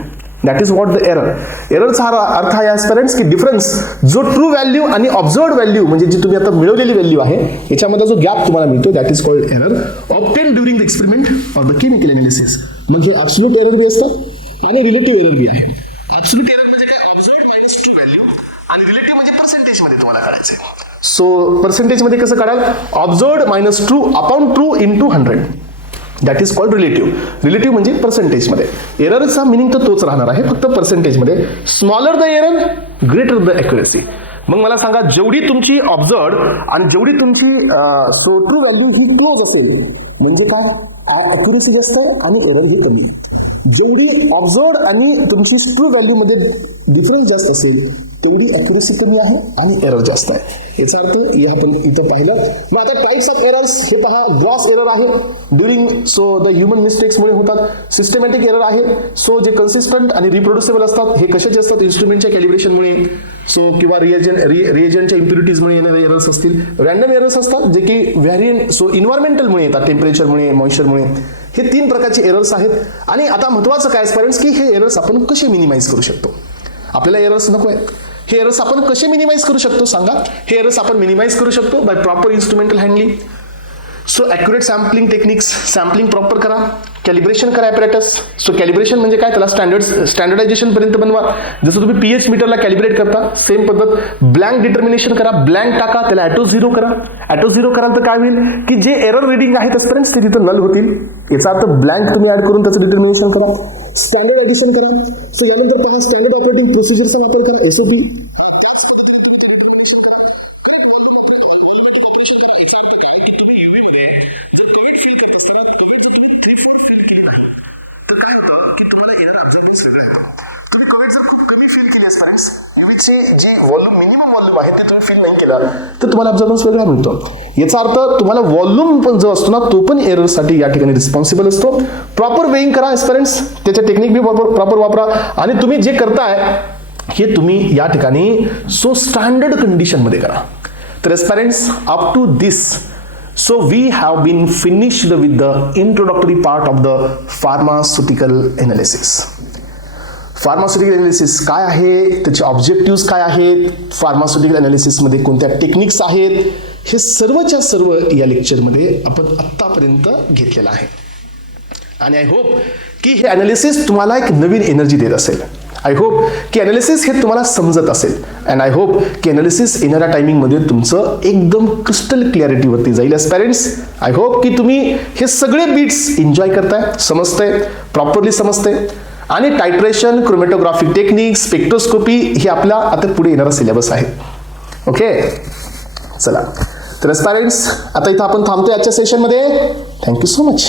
That is what the error. एररचा अर्थ आहे aspirants की difference जो true value आणि ऑब्झर्व्ड व्हॅल्यू म्हणजे जी तुम्ही आता मिळवलेली व्हॅल्यू आहे याच्यामध्ये जो गॅप तुम्हाला मिळतो, that is called error obtain during the experiment or the chemical analysis. मग हे ॲब्सोल्यूट एरर बी असतात आणि रिलेटिव्ह एरर बी आहे. ॲब्सोल्यूट एरर म्हणजे काय, ऑब्झर्व्ड मायनस ट्रू व्हॅल्यू, आणि रिलेटिव्ह म्हणजे पर्सेंटेजमध्ये तुम्हाला काढायचं आहे. सो पर्सेंटेजमध्ये कसं काढाल, observed minus true upon true into 100, that is called relative. Relative म्हणजे पर्सेंटेजमध्ये. एररचा मिनिंग तर तोच राहणार आहे, फक्त पर्सेंटेजमध्ये. Smaller the error greater the accuracy. मग मला सांगा, जेवढी तुमची ऑब्झर्व्ड आणि जेवढी तुमची सो ट्रू व्हॅल्यू ही क्लोज असेल म्हणजे काय, ॲक्युरेसी जास्त आहे आणि एरर ही कमी आहे. जेवढी ऑब्झर्व्ड आणि तुमची ट्रू व्हॅल्यूमध्ये डिफरन्स जास्त असेल तेवढी ॲक्युरेसी कमी आहे आणि एरर जास्त आहे. याचा अर्थ हे आपण इथं पाहिलं. मग आता टाइप्स ऑफ एरर्स हे पहा. ग्रॉस एरर आहे ड्युरिंग सो द ह्युमन मिस्टेक्समुळे होतात. सिस्टमॅटिक एरर आहे, सो जे कन्सिस्टंट आणि रिप्रोड्युसेबल असतात. हे कशाचे असतात, इन्स्ट्रुमेंटच्या कॅलिब्रेशनमुळे सो किंवा रिएजंटच्या इम्प्युरिटीजमुळे येणारे एरर्स असतील. रॅन्डम एरर्स असतात जे की व्हॅरियंट सो इन्व्हायरमेंटलमुळे येतात, टेम्परेचरमुळे, मॉइश्चरमुळे. हे 3 प्रकारचे एरर्स आहेत. आणि आता महत्त्वाचं काय ॲस्पिरंट्स की हे एरर्स आपण कसे मिनिमाइज करू शकतो. आपल्याला एरर्स नको आहेत, हे एरर्स आपण कसे मिनिमाइज करू शकतो सांगा. हे एरर्स आपण मिनिमाइज करू शकतो by proper instrumental handling. So accurate sampling techniques, sampling proper करा, कॅलिब्रेशन करा ॲपरेटस. सो कॅलिब्रेशन म्हणजे काय, त्याला स्टँडर्डायझेशन पर्यंत बनवा. जसं तुम्ही पीएच मीटरला कॅलिब्रेट करता सेम पद्धत. ब्लँक डिटर्मिनेशन करा, ब्लँक टाका, त्याला ॲटो झिरो करा. ॲटो झिरो कराल तर काय होईल की जे एरर रिडिंग आहेत ॲस्पिरंट्स ते तिथं नल होतील. याचा अर्थ ब्लँक तुम्ही ॲड करून त्याचं डिटर्मिनेशन करा. स्टँडर्ड ॲडिशन करा. सो यानंतर पहा, स्टँडर्ड ऑपरेटिंग प्रोसिजरचा वापर करा, SOP. त्याच पद्धतीने तुम्ही ते डिटर्मिनेशन करा. करेक्ट व्हॉल्युमॅटिक ऑपरेशन करा. याचा अर्थ काय की तुम्ही UV मध्ये जर कवेट फिल करत असताना कवेट जर तुम्ही 3-4 फिल केली नाही तर काय होतं की तुम्हाला येणारा ऑब्झर्बन्स वेगळा येतो. तुम्ही कवेट जर खूप कमी फिल केली ॲस्पिरंट्स, UVची जी व्हॉल्यूम मिनिमम व्हॉल्यूम आहे ते तुम्ही फिल नाही केला तर तुम्हाला ऑब्झर्बन्स वेगळा मिळतो. याचा अर्थ तुम्हाला व्हॉल्यूम पण जो असतो ना तो पण एररसाठी या ठिकाणी रिस्पॉन्सिबल असतो. प्रॉपर वेईंग करा ॲस्पिरंट्स, त्याच्या टेक्निक बी प्रॉपर वापरा. आणि तुम्ही जे करताय हे तुम्ही या ठिकाणी सो स्टँडर्ड कंडिशनमध्ये करा. तर aspirants up to this so we have been finished with the introductory part of the pharmaceutical analysis. Pharmaceutical analysis काय आहे, त्याचे ऑब्जेक्टिव्ह काय आहेत, फार्मास्युटिकल एनालिसिसमध्ये कोणत्या टेक्निक्स आहेत, हे सर्वच्या सर्व या लेक्चरमध्ये आपण आत्तापर्यंत घेतलेलं आहे. आणि आय होप की हे एनालिसिस तुम्हाला एक नवीन एनर्जी देत असेल. आय होप की एनालिसिस हे तुम्हाला समजत असेल. अँड आय होप की एनालिसिस येणाऱ्या टायमिंगमध्ये तुमचं एकदम क्रिस्टल क्लॅरिटीवरती जाईल. ॲस्पिरंट्स, आय होप की तुम्ही हे सगळे बीट्स एन्जॉय करताय, समजतंय, प्रॉपरली समजतंय. आणि टायट्रेशन, क्रोमॅटोग्राफी टेक्निक, स्पेक्ट्रोस्कोपी हे आपला आता पुढे येणारा सिलेबस आहे. ओके, चला तर ॲस्पिरंट्स आता इथं आपण थांबतोय आजच्या सेशनमध्ये. Thank you so much.